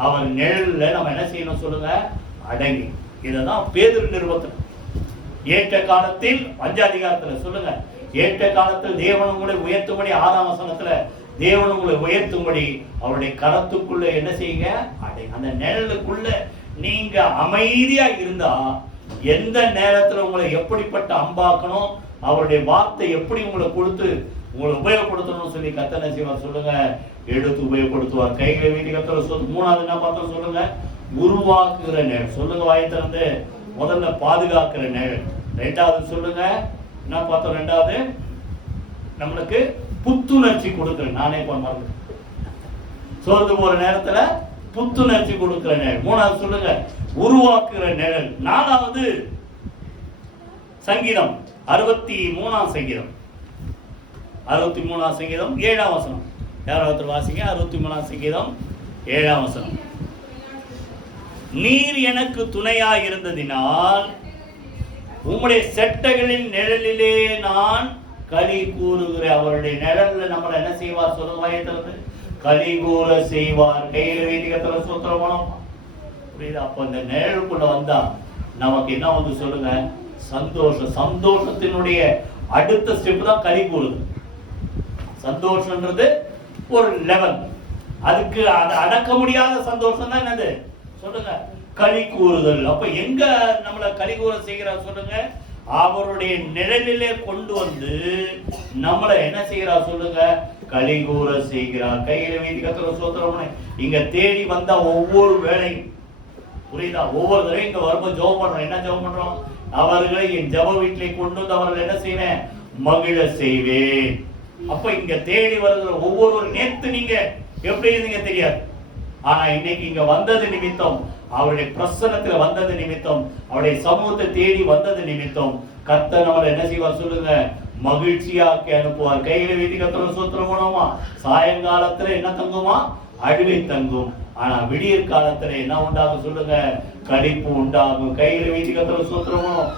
அவர் நிழல்ல நம்ம என்ன செய்யணும் சொல்லுங்க? அடங்கி. இததான் பேதுரு நிறுவனம். ஏற்ற காலத்தில் 5ஆம் அதிகாரத்துல சொல்லுங்க, ஏற்ற காலத்தில் தேவன் உங்களை உயர்த்தும்படி 6ஆம் வசனத்துல தேவன் உங்களை உயர்த்தும்படி அவருடைய கரத்துக்குள்ள என்ன செய்யுங்க, அந்த நிழலுக்குள்ள நீங்க அமைதியா இருந்தா எந்த நேரத்துல உங்களை எப்படிப்பட்ட அம்பாக்கணும், அவருடைய வார்த்தை எப்படி உங்களை கொடுத்து உங்களை உபயோகப்படுத்தணும்னு சொல்லி கர்த்தர் செய்வார் சொல்லுங்க, எடுத்து உபயோகப்படுத்துவார். கைகளை வீதி கர்த்தர். மூணாவது என்ன பார்த்தோம் சொல்லுங்க, உருவாக்குகிற நிழல். சொல்லுங்க வாயை திறந்து. முதல்ல பாதுகாக்கிற நிழல். ரெண்டாவது சொல்லுங்க என்ன பார்த்தோம், ரெண்டாவது நம்மளுக்கு புத்துணர்ச்சி கொடுக்கிற, நானே மறந்து சோர்ந்து போற நேரத்துல புத்துணர்ச்சி கொடுக்கிற நிழல். மூணாவது சொல்லுங்க உருவாக்குகிற நிழல். நாலாவது சங்கீதம் 63ஆம் சங்கீதம் 63ஆம் சங்கீதம் 7ஆம் வசனம். யாராவது வாசிங்க. 63ஆம் சங்கீதம் 7ஆம் வசனம். நீர் எனக்கு துணையாய் இருந்ததினால் உம்முடைய செட்டைகளின் நிழலிலே நான் களி கூறுகிறேன். அவருடைய நிழல்ல நம்மளை என்ன செய்வார் சொல்லுவாங்க, களி கூற செய்வார். கையில வீதிகத்துல சூத்திரமானோம். புரியுது? அப்ப இந்த நிழலுக்குள்ள வந்தா நமக்கு என்ன வந்து சொல்லுங்க, சந்தோஷம். சந்தோஷத்தினுடைய அடுத்த ஸ்டெப் தான் களி கூறுது. சந்தோஷம்ன்றது ஒரு லெவல், அதுக்கு அதை அடக்க முடியாத சந்தோஷம் தான் என்னது சொல்லுங்க, களி கூறுதல். அப்ப எங்க நம்மளை களி கூற செய்கிறார் சொல்லுங்க, அவருடைய நிழலிலே கொண்டு வந்து நம்மளை என்ன செய்கிறார் சொல்லுங்க, களி கூற செய்கிறார். கையில வீதி கத்துற சோத்திரம். இங்க தேடி வந்தா ஒவ்வொரு வேலையும் புரியுதா, ஒவ்வொரு தடவையும் இங்க வரும்போது ஜெபம் பண்றோம். என்ன ஜெபம் பண்றோம், அவர்களை என் ஜெப வீட்டிலே கொண்டு வந்து அவர்கள் என்ன செய்வேன், மகிழ செய்வேன். அப்ப இங்க தேடி வருகிற ஒவ்வொரு, நேத்து நீங்க எப்படி இருந்தீங்க தெரியாது, ஆனா இன்னைக்கு இங்க வந்தது நிமித்தம், அவருடைய பிரசன்னத்துல வந்தது நிமித்தம், அவருடைய சமூகத்தை தேடி வந்தது நிமித்தம் கர்த்தர் நம்மளை என்ன செய்வார் சொல்லுங்க, மகிழ்ச்சியாக்கி அனுப்புவார். கையில வீதி கர்த்தர் சூத்திரம் போனோமா, சாயங்காலத்துல என்ன தங்குமா, அழுகை தங்கும். ஆனா விடியற் காலத்துல என்ன உண்டாகும் சொல்லுங்க, களிப்பு உண்டாகும். கையில வீதி கர்த்தர் சூத்திரம் போனோம்.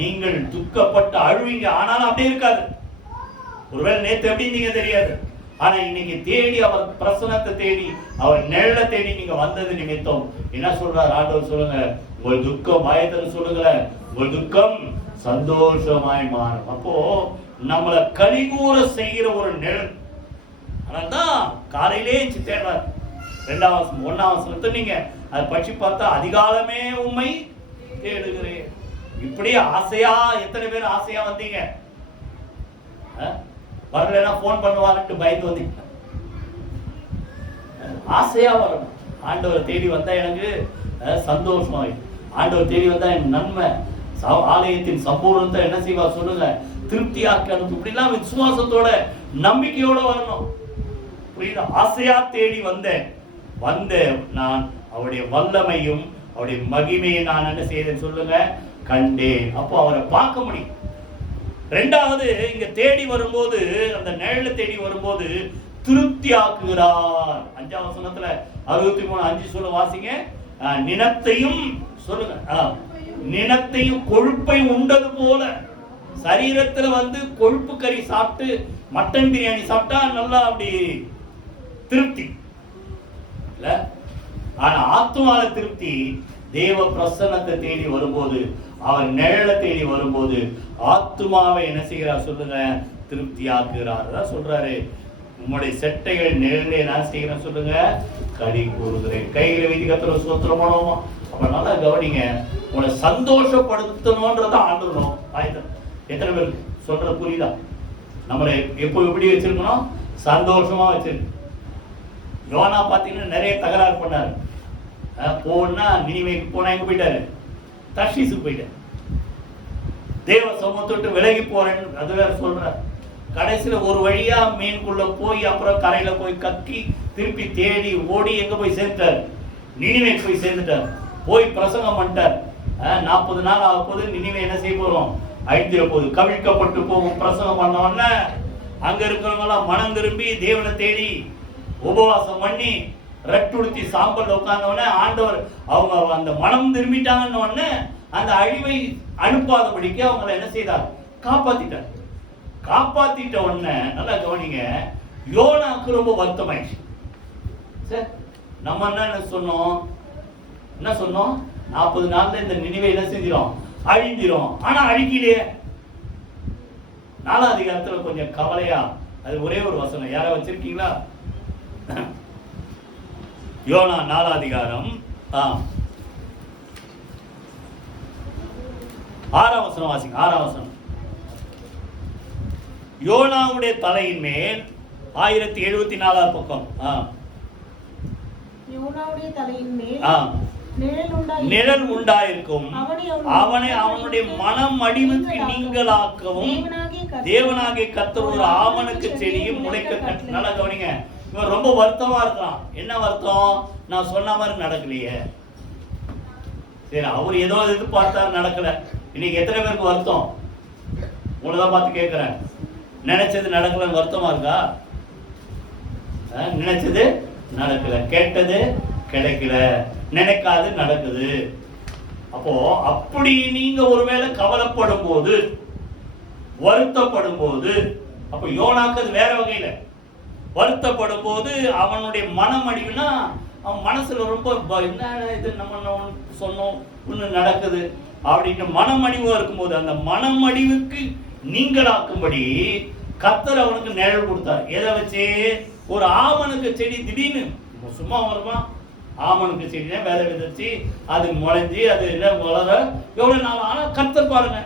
நீங்கள் துக்கப்பட்டு அழுவீங்க, ஆனாலும் அப்படியே இருக்காது. ஒருவேளை நேத்து எப்படி நீங்க தெரியாது, ஆனா இன்னைக்கு தேடி அவர் பிரசனத்தை தேடி அவர் நிழல தேடி நீங்க வந்தது நிமித்தம் என்ன சொல்றார் ஆண்டவர் சொல்லுங்க, உங்கள் துக்கம் பயத்தன்னு சொல்லுங்க, உங்கள் துக்கம் சந்தோஷமாய் மாறும். அப்போ நம்மளை கலிகூற செய்கிற ஒரு நிழல். அதனால்தான் காலையிலே தேடுறார். 1ஆம் வசனத்தை நீங்க அதை பற்றி பார்த்தா, அதிகாலமே உம்மை தேடுகிறேன். இப்படியே ஆசையா எத்தனை பேர் ஆசையா வந்தீங்க, வரலன்னா போன் பண்ணுவாருன்னு பயந்து வந்தீங்க. ஆசையா வரணும். ஆண்டவர் தேடி வந்தா எனக்கு சந்தோஷம், ஆண்டவர் தேடி வந்தா எனக்கு நன்மை, ஆலயத்தின் சம்பூர்ணத்தை என்ன செய்வார் சொல்லுங்க, திருப்தியாக்கி அனுப்பு. இப்படிலாம் விசுவாசத்தோட நம்பிக்கையோட வரணும். புரியுதா? ஆசையா தேடி வந்தேன், நான் அவருடைய வல்லமையும் அவருடைய மகிமையை நான் என்ன செய்தேன் சொல்லுங்க, கண்டேன். அப்போ அவரை பார்க்க முடியும். ரெண்டாவது இங்க தேடி வரும்போது, அந்த நிழல தேடி வரும்போது திருப்தி ஆக்குகிறார். 5ஆம் வசனத்துல 63:5 சொல்ல வாசிங்க. நினத்தையும் சொல்லுங்க, நினத்தையும் கொழுப்பை உண்டது போல. சரீரத்துல வந்து கொழுப்பு கறி சாப்பிட்டு மட்டன் பிரியாணி சாப்பிட்டா நல்லா அப்படி திருப்தி இல்ல, ஆனா ஆத்துமால திருப்தி தேவ பிரசன்னத்தை தேடி வரும்போது, அவர் நிழல தேடி வரும்போது ஆத்துமாவை என்ன செய்கிறார் சொல்லுங்க, திருப்தி ஆக்குகிறார். அதான் சொல்றாரு, உங்களுடைய செட்டைகள் நிழலே நான் செய்கிறேன் சொல்லுங்க, களி கூறுகிறேன். கையில வீதி கத்துற சூத்திரம் போனோமா. அப்ப நல்லா கவனிங்க, உங்களை சந்தோஷப்படுத்தணும்ன்றத ஆண்டுறோம். எத்தனை பேருக்கு சொல்ற புரியுதா? நம்மளை எப்போ எப்படி வச்சிருக்கணும், சந்தோஷமா வச்சிருக்கு. யோனா பாத்தீங்கன்னா நிறைய தகராறு பண்ணாரு. போனா நினிவேக்கு போனா எங்க போயிட்டாரு, தர்ஷீசுக்கு போயிட்டாரு. தேவ சமூகத்தை விலகி போறேன்னு அது வேற சொல்ற. கடைசியில ஒரு வழியா மீன்குள்ள போய் அப்புறம் கரையில போய் கக்கி திருப்பி தேடி ஓடி எங்க போய் சேர்ந்துட்டார், நினிவேக்கு போய் சேர்ந்துட்டார். போய் பிரசங்கம் பண்ணிட்டார். 40 நாள் ஆக போது நினிவே என்ன செய்ய போறோம், அழிந்திர போது, கவிழ்க்கப்பட்டு போகும். பிரசங்கம் பண்ண உடனே அங்க இருக்கிறவங்க எல்லாம் மனம் திரும்பி தேவனை தேடி உபவாசம் பண்ணி ரட்டுடுத்தி சாம்பல் உட்கார்ந்தவொடனே ஆண்டவர் அவங்க அந்த மனம் திரும்பிட்டாங்கன்னு உடனே அந்த அழிவை அனுப்பாதபடிக்கு அவங்களை என்ன செய்தார், காப்பாத்திட்டார். காப்பாத்திட்ட உடனே நல்லா கவனிங்க, யோனாக்கு ரொம்ப வருத்தமாயிடுச்சு. சரி, நம்ம என்ன சொன்னோம், 40 நாள்ல இந்த நினிவே என்ன செஞ்சிடும், அழிஞ்சிரும். ஆனா அழிக்கலையே. 4ஆம் அதிகாரத்துல கொஞ்சம் கவலையா அது ஒரே ஒரு வசனம், யாரா வச்சிருக்கீங்களா? யோனா 4 அதிகாரம் 6 வசனம் வாசிங்க. 6 வசனம். யோனாவுடைய தலையின் மேல் 1074 பக்கம். யோனாவுடைய தலையின் மேல் நிழல் உண்டாயிருக்கும், அவனை அவனுடைய மனம் அடிவுக்கு நீங்களாக்கவும் தேவனாகிய கர்த்தர் ஒரு ஆமணக்கு செடியும் முளைக்க கட்ட. நல்லா கவனிங்க, இவன் ரொம்ப வருத்தமா இருக்கான். என்ன வருத்தம்? நான் சொன்ன மாதிரி நடக்கலையே. சரி, அவர் ஏதோ எதிர்பார்த்தாரு, நடக்கல. இன்னைக்கு எத்தனை பேருக்கு வருத்தம்? உங்களதான் பார்த்து கேட்கிறேன். நினைச்சது நடக்கலன்னு வருத்தமா இருக்கா? நினைச்சது நடக்கல, கேட்டது கிடைக்கல, நினைக்காது நடக்குது. அப்போ அப்படி நீங்க ஒருவேளை கவலைப்படும் போது, வருத்தப்படும் போது, அப்ப யோனாக்கு அது வேற வகையில வருத்தப்படும் போது அவனுடைய மனம் அடிவுனா அவன் மனசுல ரொம்ப என்ன இது நம்ம சொன்னோம் ஒண்ணு நடக்குது அப்படின்னு மனமடிவு இருக்கும்போது அந்த மனமடிவுக்கு நீங்களாக்கும்படி கர்த்தர் அவனுக்கு நிழல் கொடுத்தார். எதை வச்சு? ஒரு ஆமணக்கு செடி திடீர்னு சும்மா வருமா? ஆமணக்கு செடினா வேலை விதைச்சு அது முளைஞ்சி அது வளர எவ்வளவு நாள். ஆனா கர்த்தர் பாருங்க,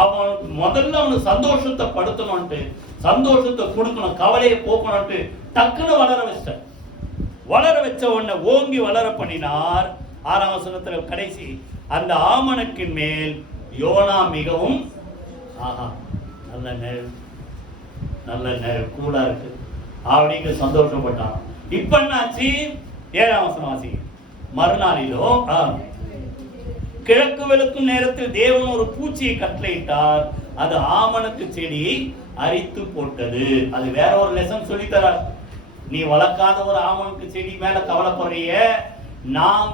அவனுக்கு முதல்ல அவனுக்கு சந்தோஷத்தை படுத்தணும்ட்டு, சந்தோஷத்தை கொடுக்கணும், கவலையை போக்கணும்ட்டு டக்குன்னு வளர வச்சிட்ட. வளர வச்ச உடனே ஓங்கி வளர பண்ணினார். 6ஆம் வசனத்துல கடைசி, அந்த ஆமணக்கின் மேல் யோனா மிகவும் நல்ல நிழல், நல்ல நிழல், கூலா இருக்கு அப்படிங்கிற சந்தோஷப்பட்டான். இப்ப என்னாச்சு? 7ஆம் வசனம் வாசி. மறுநாளிலோ கிழக்கு வெளுக்கும் நேரத்தில் தேவன் ஒரு பூச்சியை கட்டளையிட்டார், அது ஆமணக்கு செடியை அரித்து போட்டது. அது வேற ஒரு லெசன் சொல்லி தரார். நீ வளர்க்காத ஒரு ஆமணக்கு செடி மேல கவலைப்படுறிய, நாம்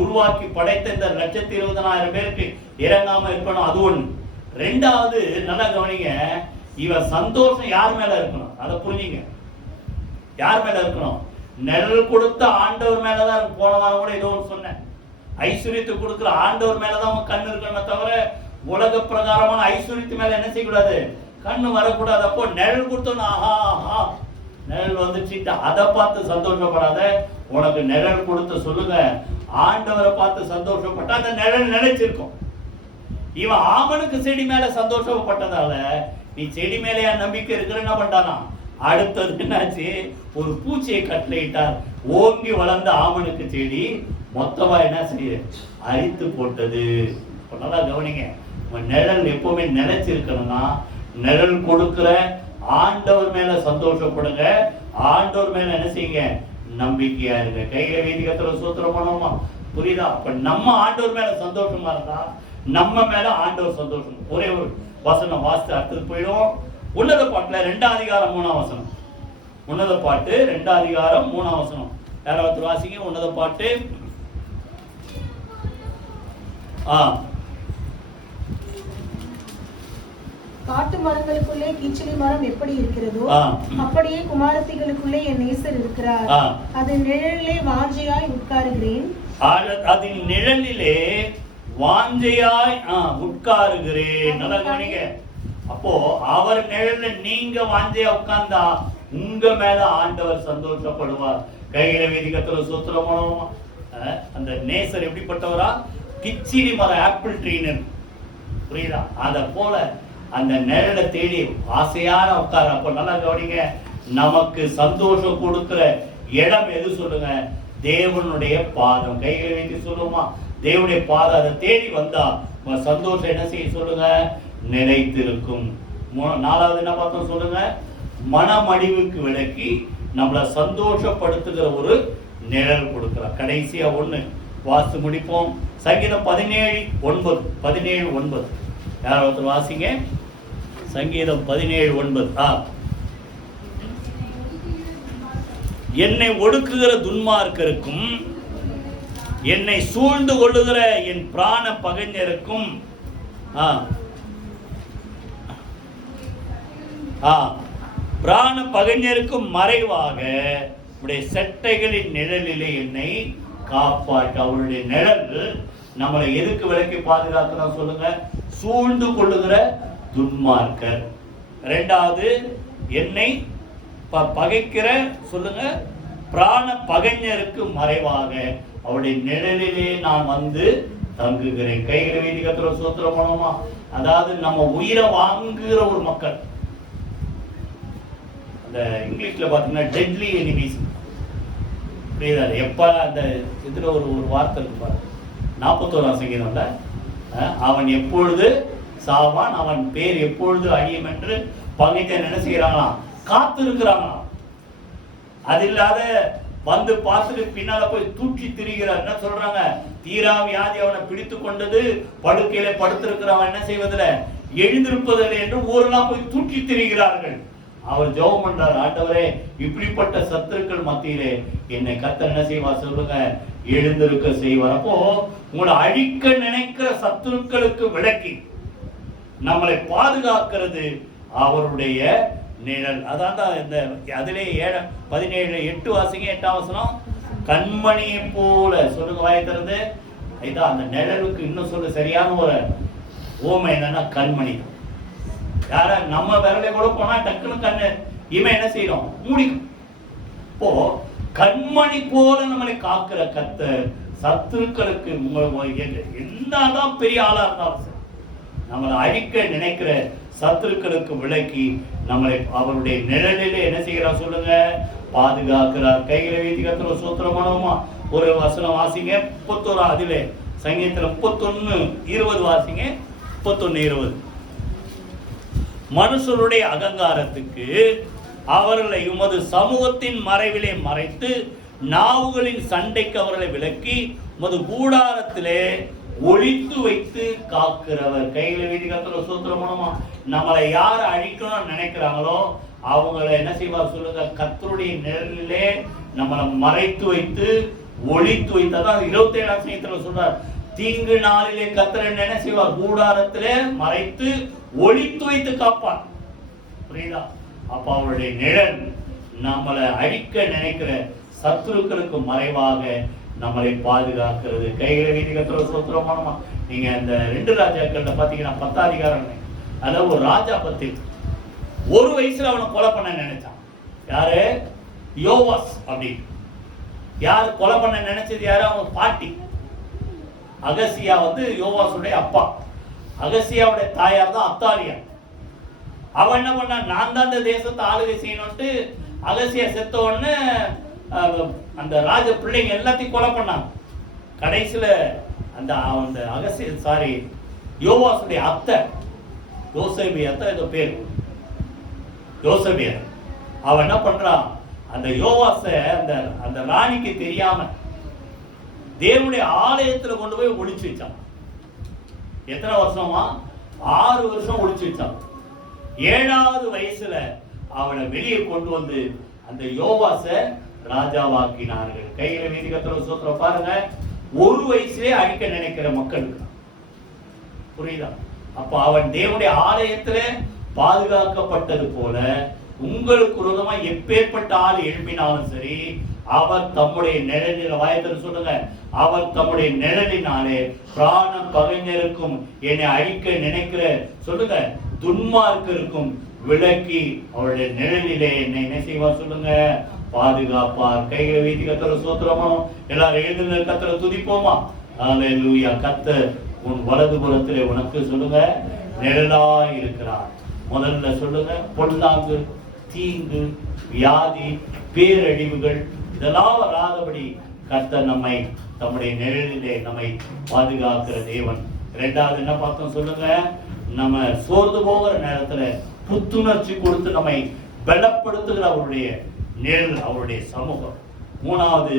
உருவாக்கி படைத்த இந்த 1,20,000 பேருக்கு இறங்காம இருக்கணும், அது ஒண்ணு. ரெண்டாவது, நல்லா கவனிங்க, இவன் சந்தோஷம் யார் மேல இருக்கணும்? அதை புரிஞ்சுங்க. யார் மேல இருக்கணும்? நிழல் கொடுத்த ஆண்டவர் மேலதான். போன வாரம் கூட ஏதோ ஒன்று சொன்னேன், ஐஸ்வர்யத்தை கொடுக்குற ஆண்டவர் மேலதான் அவன் கண்ணு இருக்கணுமே தவிர உலக பிரகாரமான ஐஸ்வர்யத்து மேல என்ன செய்யக்கூடாது? கண்ணு வரக்கூடாது. அப்போ நிழல் கொடுத்தோன்னு ஆஹா ஆஹா நிழல் வந்துச்சு அதை பார்த்து சந்தோஷப்படாத. உனக்கு நிழல் கொடுத்த சொல்லுங்க ஆண்டவரை பார்த்து சந்தோஷப்பட்டா அந்த நிழல் நினைச்சிருக்கும். இவன் ஆமனுக்கு செடி மேல சந்தோஷப்பட்டதால நீ செடி மேலேயா நம்பிக்கை இருக்கிற என்ன பண்ணானா? அடுத்தது என்னாச்சு? ஒரு பூச்சியை கட்டளையிட்டார். ஓங்கி வளர்ந்த ஆமனுக்கு செடி மொத்தமா என்ன செய்ய அரித்து போட்டது. நல்லா கவனிங்க, நிழல் எப்பவுமே நிலைச்சிருக்கணும்னா நிழல் கொடுக்கிற ஆண்டவர் மேல சந்தோஷப்படுங்க, ஆண்டவர் மேல என்ன செய்யுங்க? நம்பிக்கையா இருங்க. கையில வேதிகத்துல சூத்திரம் பண்ணுவோமா? புரியுதா? அப்ப நம்ம ஆண்டவர் மேல சந்தோஷமா இருந்தா நம்ம மேல ஆண்டவர் சந்தோஷம். ஒரே ஒரு வசனம் வாசித்து அடுத்தது போயிடும். உன்னத பாட்டுல 2ஆம் அதிகாரம் 3ஆம் வசனம். உன்னத பாட்டு 2ஆம் அதிகாரம் 3ஆம் வசனம். யாராவது வாசிங்க உன்னத பாட்டு. காட்டு மரங்களுக்குள்ளே கிச்சிலி மரம் எப்படி இருக்கிறதோ அப்படியே குமாரத்திகளுக்குள்ளே என் நேசர் இருக்கிறார். அதன் நிழலிலே வாஞ்சையாய் உட்காருகிறேன். அதன் நிழலிலே வாஞ்சையாய் உட்காருகிறேன். நல்லா கவனிங்க. அப்போ அவர் நிழல்ல நீங்க வாஞ்சையா உட்கார்ந்தா உங்க மேல ஆண்டவர் சந்தோஷப்படுவார். கையில வேதிகத்துல சூத்திரம் போனோமா? அந்த நேசர் எப்படிப்பட்டவரா? கிச்சிலி மரம், ஆப்பிள் ட்ரீன்னு, புரியுதா? அத போல அந்த நிழலை தேடி ஆசையான உட்கார. அப்ப நல்லா கவனிங்க, நமக்கு சந்தோஷம் கொடுக்கிற இடம் எது சொல்லுங்க? தேவனுடைய பாதம். கைகளை வைத்து சொல்லுமா? தேவனுடைய பாதம். அதை தேடி வந்தா சந்தோஷம் என்ன செய்ய சொல்லுங்க? நிலைத்திருக்கும். 4வது என்ன பார்த்தோம் சொல்லுங்க? மனமடிவுக்கு விலக்கி நம்மளை சந்தோஷப்படுத்துகிற ஒரு நிழல் கொடுக்கிறார். கடைசியா ஒண்ணு வாசித்து முடிப்போம். சங்கீதம் 17:9. 17:9 யாராவது வாசிங்க. சங்கீதம் 17:9. என்னை ஒடுக்குகிற துன்மார்க்கருக்கும் என்னை சூழ்ந்து கொள்ளுகிற என் பிராண பகைஞருக்கும் பிராண பகைஞருக்கும் மறைவாக உடைய செட்டைகளின் நிழலிலே என்னை காப்பாற்ற. அவருடைய நிழல் நம்மளை எதுக்கு விலக்கி பாதுகாக்கிறோம் சொல்லுங்க? சூழ்ந்து கொள்ளுகிற துன்மார்க்கர். 2வது என்னை பகைக்கிற சொல்லுங்க பிராண பகைஞருக்கு மறைவாக அவருடைய நிழலிலே நான் வந்து தங்குகிறேன். கைகளை வீதி கத்துற சோத்திரம் பண்ணுமா? அதாவது நம்ம உயிரை வாங்குகிற ஒரு மக்கள். அந்த இங்கிலீஷ்ல பாத்தீங்கன்னா டெட்லி எனிமீஸ். புரியுதா? எப்ப அந்த இதுல ஒரு வார்த்தை இருக்கு பாரு, 41ஆம் சங்கீதம்ல, அவன் எப்பொழுது சாவான், அவன் பேர் எப்பொழுது அழியும் என்று பகைஞர் என்ன செய்யறாங்களாம்? காத்து இருக்கிறாங்களாம். அது இல்லாத வந்து பார்த்துட்டு பின்னால போய் தூக்கி திரிகிறார். என்ன சொல்றாங்க? தீரா வியாதி அவனை பிடித்து கொண்டது, படுக்கையில படுத்திருக்கிறவன் என்ன செய்வதில்லை, எழுந்திருப்பதில்லை என்று ஊரெல்லாம் போய் தூக்கி திரிகிறார்கள். அவர் ஜெபம் பண்றார், ஆண்டவரே இப்படிப்பட்ட சத்துருக்கள் மத்தியிலே என்னை கர்த்தர் என்ன செய்வார் சொல்லுங்க, எழுந்திருக்க செய்வார். அப்போ உங்களை அழிக்க நினைக்கிற சத்துருக்களுக்கு விலக்கி நம்மளை பாதுகாக்கிறது அவருடைய நிழல். அதான் இந்த அதிலே 17:8 வாசிங்க. 8ஆம் வசனம், கண்மணியை போல சொல்லுங்க வாயை திறந்து. இதான் அந்த நிழலுக்கு இன்னும் சொல்ல சரியான ஒரு ஓமை என்னன்னா கண்மணி. யார நம்ம விரலை கூட போனா டக்குனு கண்ணு இவன் என்ன செய்யணும், மூடிக்கும். இப்போ கண்மணி போல நம்மளை காக்கிற கர்த்தர் சத்துருக்களுக்கு என்னதான் பெரிய ஆளா இருந்தாலும் நம்மளை அழிக்க நினைக்கிற சத்துருக்களுக்கு விலக்கி நம்மளை அவருடைய நிழலிலே என்ன செய்கிறார் சொல்லுங்க, பாதுகாக்கிறார். கைகளை வீதி கத்துற சூத்திரமானவமா ஒரு வசனம் வாசிங்க. 31 அதிலே சங்கீதத்துல 31:20 வாசிங்க. 31:20, மனுஷருடைய அகங்காரத்துக்கு அவர்களை உமது சமூகத்தின் மறைவிலே மறைத்து நாவுகளின் சண்டைக்கு அவர்களை விலக்கி உமது கூடாரத்திலே ஒளித்து வைத்து காக்கிறவர். கையில வீதி கத்துற சூத்திரமா நம்மளை யார் அழிக்கணும்னு நினைக்கிறாங்களோ அவங்களை என்ன செய்வார் சொல்லுங்க, கர்த்தருடைய நிழலிலே நம்மளை மறைத்து வைத்து ஒளித்து வைத்ததான் 27ஆம் சங்கீதத்துல சொல்றார். தீங்கு நாளிலே கர்த்தர் என்ன செய்வார், கூடாரத்திலே மறைத்து ஒளித்து வைத்து காப்பார். புரியுதா? அப்ப அவருடைய நிழல் நம்மளை அழிக்க நினைக்கிற சத்துருக்களுக்கு மறைவாக நம்மளை பாதுகாக்கிறது. கைகளை வீதி கத்துற சூத்திரமானமா. நீங்க இந்த 2 ராஜாக்கள்ல பாத்தீங்கன்னா 10ஆம் அதிகாரம், அதாவது ஒரு ராஜா பத்தி 1 வயசுல அவனை கொலை பண்ண நினைச்சான். யாரு? யோவாஸ். அப்படி யாரு கொலை பண்ண நினைச்சது? யாரு? அவன் பாட்டி அகசியா வந்து யோவாசுடைய அப்பா. அகசியாவுடைய தாயார் தான் அத்தாலியா. அவன் என்ன பண்ணா, நான் தான் இந்த தேசத்தை ஆளுகை செய்யணும்ட்டு அகசியா செத்த உடனே அந்த ராஜ பிள்ளைங்க எல்லாத்தையும் கொலை பண்ணாங்க. கடைசியில அந்த யோவாசுடைய அத்தை யோசேபியா ஏதோ பேர், யோசேபியா, அவன் என்ன பண்றான், அந்த யோவாச அந்த ராணிக்கு தெரியாம தேவனுடைய ஆலயத்துல கொண்டு போய் ஒளிச்சு வச்சான். எத்தனை வருஷமா? 6 வருஷம் ஒளிச்சு வச்சான். 7ஆவது வயசுல அவனை வெளியே கொண்டு வந்து அந்த யோவாச ராஜாவாக்கினார்கள். கையில வீதி கத்துற சூத்திரம் பாருங்க. 1 வயசுலே அழிக்க நினைக்கிற மக்களுக்கு. புரியுதா? அப்ப அவன் தேவனுடைய ஆலயத்துல பாதுகாக்கப்பட்டது போல உங்களுக்கு விரோதமா எப்பேற்பட்ட ஆள் எழுப்பினாலும் சரி, அவர் தம்முடைய நிழலில், வாயத்தில் சொல்லுங்க, அவர் தம்முடைய நிழலினாலே பிராண பகைஞருக்கும் என்னை அழிக்க நினைக்கிற சொல்லுங்க துன்மார்க்கருக்கும் விலக்கி அவருடைய நிழலிலே என்னை என்ன செய்வார் சொல்லுங்க, பாதுகாப்பார். கைகளை வீதி கத்துற சோத்திரமா. எல்லாரும் எழுதுங்க, கத்துற துதிப்போமா. அல்லேலூயா. கர்த்தர் உன் வலது புறத்திலே உனக்கு சொல்லுங்க நிழலாய் இருக்கிறார். முதல்ல சொல்லுங்க, பொல்லாங்கு, தீங்கு, வியாதி, பேரழிவுகள் இதெல்லாம் வராதபடி கர்த்தர் நம்மை தம்முடைய நிழலிலே நம்மை பாதுகாக்கிற தேவன். 2வது என்ன பார்த்தோம் சொல்லுங்க, நம்ம சோர்ந்து போகிற நேரத்துல புத்துணர்ச்சி கொடுத்து நம்மை பலப்படுத்துகிற அவருடைய நிழல், அவருடைய சமூகம். 3வது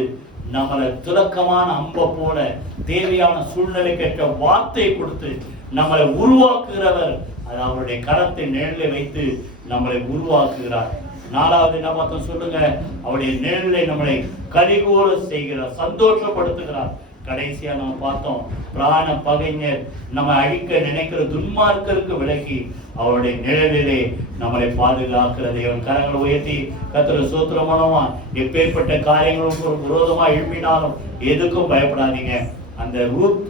நம்மளை துலக்கமான அம்ப போல தேவையான சூழ்நிலை கேட்ட வார்த்தை கொடுத்து நம்மளை உருவாக்குகிறவர். அது அவருடைய கரத்தை நிழலை வைத்து நம்மளை உருவாக்குகிறார். 4வது என்ன பார்த்தோம் சொல்லுங்க, அவருடைய நிழலை நம்மளை கலிகூற செய்கிறார், சந்தோஷப்படுத்துகிறார். கடைசியா நம்ம பார்த்தோம், பிராண பகைஞர் நம்ம அழிக்க நினைக்கிற துன்மார்க்கருக்கு விலகி அவருடைய நிழலிலே நம்மளை பாதுகாக்கிற தேவன். கரங்களை உயர்த்தி கர்த்தரை ஸ்தோத்திரமானவா. எப்பேற்பட்ட காரியங்களும் ஒரு விரோதமா எழுப்பினாலும் எதுக்கும் பயப்படாதீங்க. அந்த ரூத்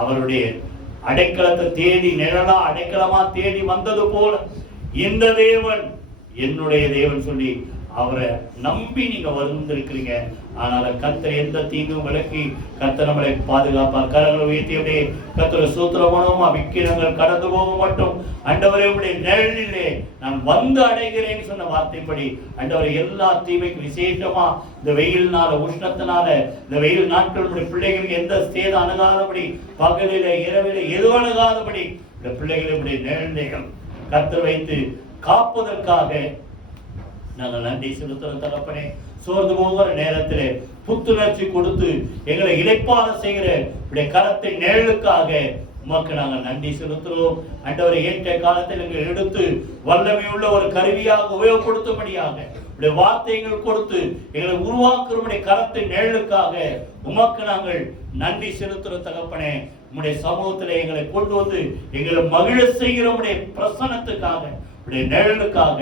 அவருடைய அடைக்கலத்தை தேடி, நிழலா அடைக்கலமா தேடி வந்தது போல இந்த தேவன் என்னுடைய தேவன் சொல்லி அவரை நம்பி நீங்க வந்திருக்கிறீங்க. ஆனால் கர்த்தர் எந்த தீங்கும் விலக்கி கர்த்தர் நம்மளை பாதுகாப்பார். கரங்களை உயர்த்தியபடியே கர்த்தரை சூத்திரமானோமா விக்கிரங்கள் கடந்து போக மட்டும் ஆண்டவரே உடைய நிழலிலே நான் வந்து அடைகிறேன்னு சொன்ன வார்த்தைப்படி ஆண்டவரை எல்லா தீமைக்கும் விசேஷமா இந்த வெயில்னால உஷ்ணத்தினால இந்த வெயில் நாட்களுடைய பிள்ளைகளுக்கு எந்த சேதம் அணுகாதபடி பகலில இரவில எது அணுகாதபடி இந்த பிள்ளைகளுடைய நிழல் கர்த்தர் வைத்து காப்பதற்காக நாங்கள் நன்றி செலுத்துறோம் தகப்பனே. சோர்ந்து போகிற நேரத்திலே புத்துணர்ச்சி கொடுத்து எங்களை இளைப்பாற செய்கிற உடைய கரத்தின் நிழலுக்காக உமக்கு நாங்கள் நன்றி செலுத்துறோம். ஆண்டவரை ஏற்ற காலத்தில் எங்களை எடுத்து வல்லமை உள்ள ஒரு கருவியாக உபயோகப்படுத்தும்படியாக உடைய வார்த்தைகள் கொடுத்து எங்களை உருவாக்குறவுடைய கரத்தின் நிழலுக்காக உமக்கு நாங்கள் நன்றி செலுத்துற தகப்பனே. உம்முடைய சமூகத்தில் எங்களை கொண்டு வந்து எங்களை மகிழ செய்கிற உடைய பிரசன்னத்துக்காக உடைய நிழலுக்காக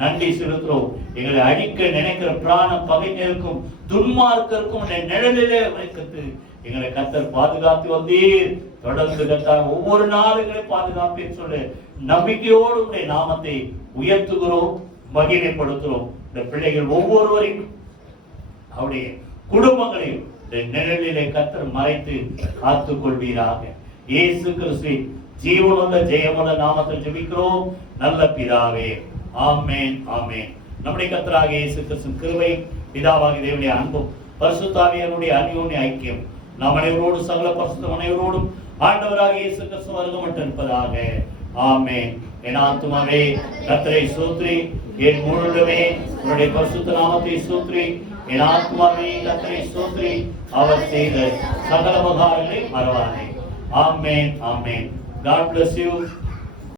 நன்றி செலுத்துறோம். எங்களை அழிக்க நினைக்கிற பிராண பகைஞருக்கும் துன்மார்க்கருக்கும் நிழலிலே வைக்கிறது எங்களை கர்த்தர் பாதுகாத்து வந்தீர். தொடர்ந்து கர்த்தர் ஒவ்வொரு நாளுங்களை பாதுகாப்பேன்னு சொல்லு நம்பிக்கையோடு உடைய நாமத்தை உயர்த்துகிறோம், மகிமைப்படுத்துகிறோம். இந்த பிள்ளைகள் ஒவ்வொருவரையும் அவருடைய குடும்பங்களையும் நிழலிலே கர்த்தர் மறைத்து காத்துக் கொள்வீராக. இயேசு கிறிஸ்து ஜீவனுள்ள ஜெயமுள்ள நாமத்தில் ஜெபிக்கிறோம் நல்ல பிதாவே. ஆமென் ஆமென். நம்முடைய கர்த்தராகிய இயேசு கிறிஸ்துவின் கிருபை, பிதாவாகிய தேவனுடைய அன்பும் பரிசுத்த ஆவியானவருடைய அந்யோன்ய ஐக்கியம் நாம் அனைவரோடும் சகல பரிசுத்த அனைவரோடும் ஆண்டவராகிய இயேசு கிறிஸ்து வருகமட்டும் இருப்பதாக. ஆமென். என் ஆத்துமாவே கர்த்தரை ஸ்தோத்திரி, என் முழுவதுமே உன்னுடைய பரிசுத்த நாமத்தை ஸ்தோத்திரி. என் ஆத்துமாவே கர்த்தரை ஸ்தோத்திரி, அவர் செய்த சகல உபகாரங்களை மறவாதே. ஆமென் ஆமென். God bless you.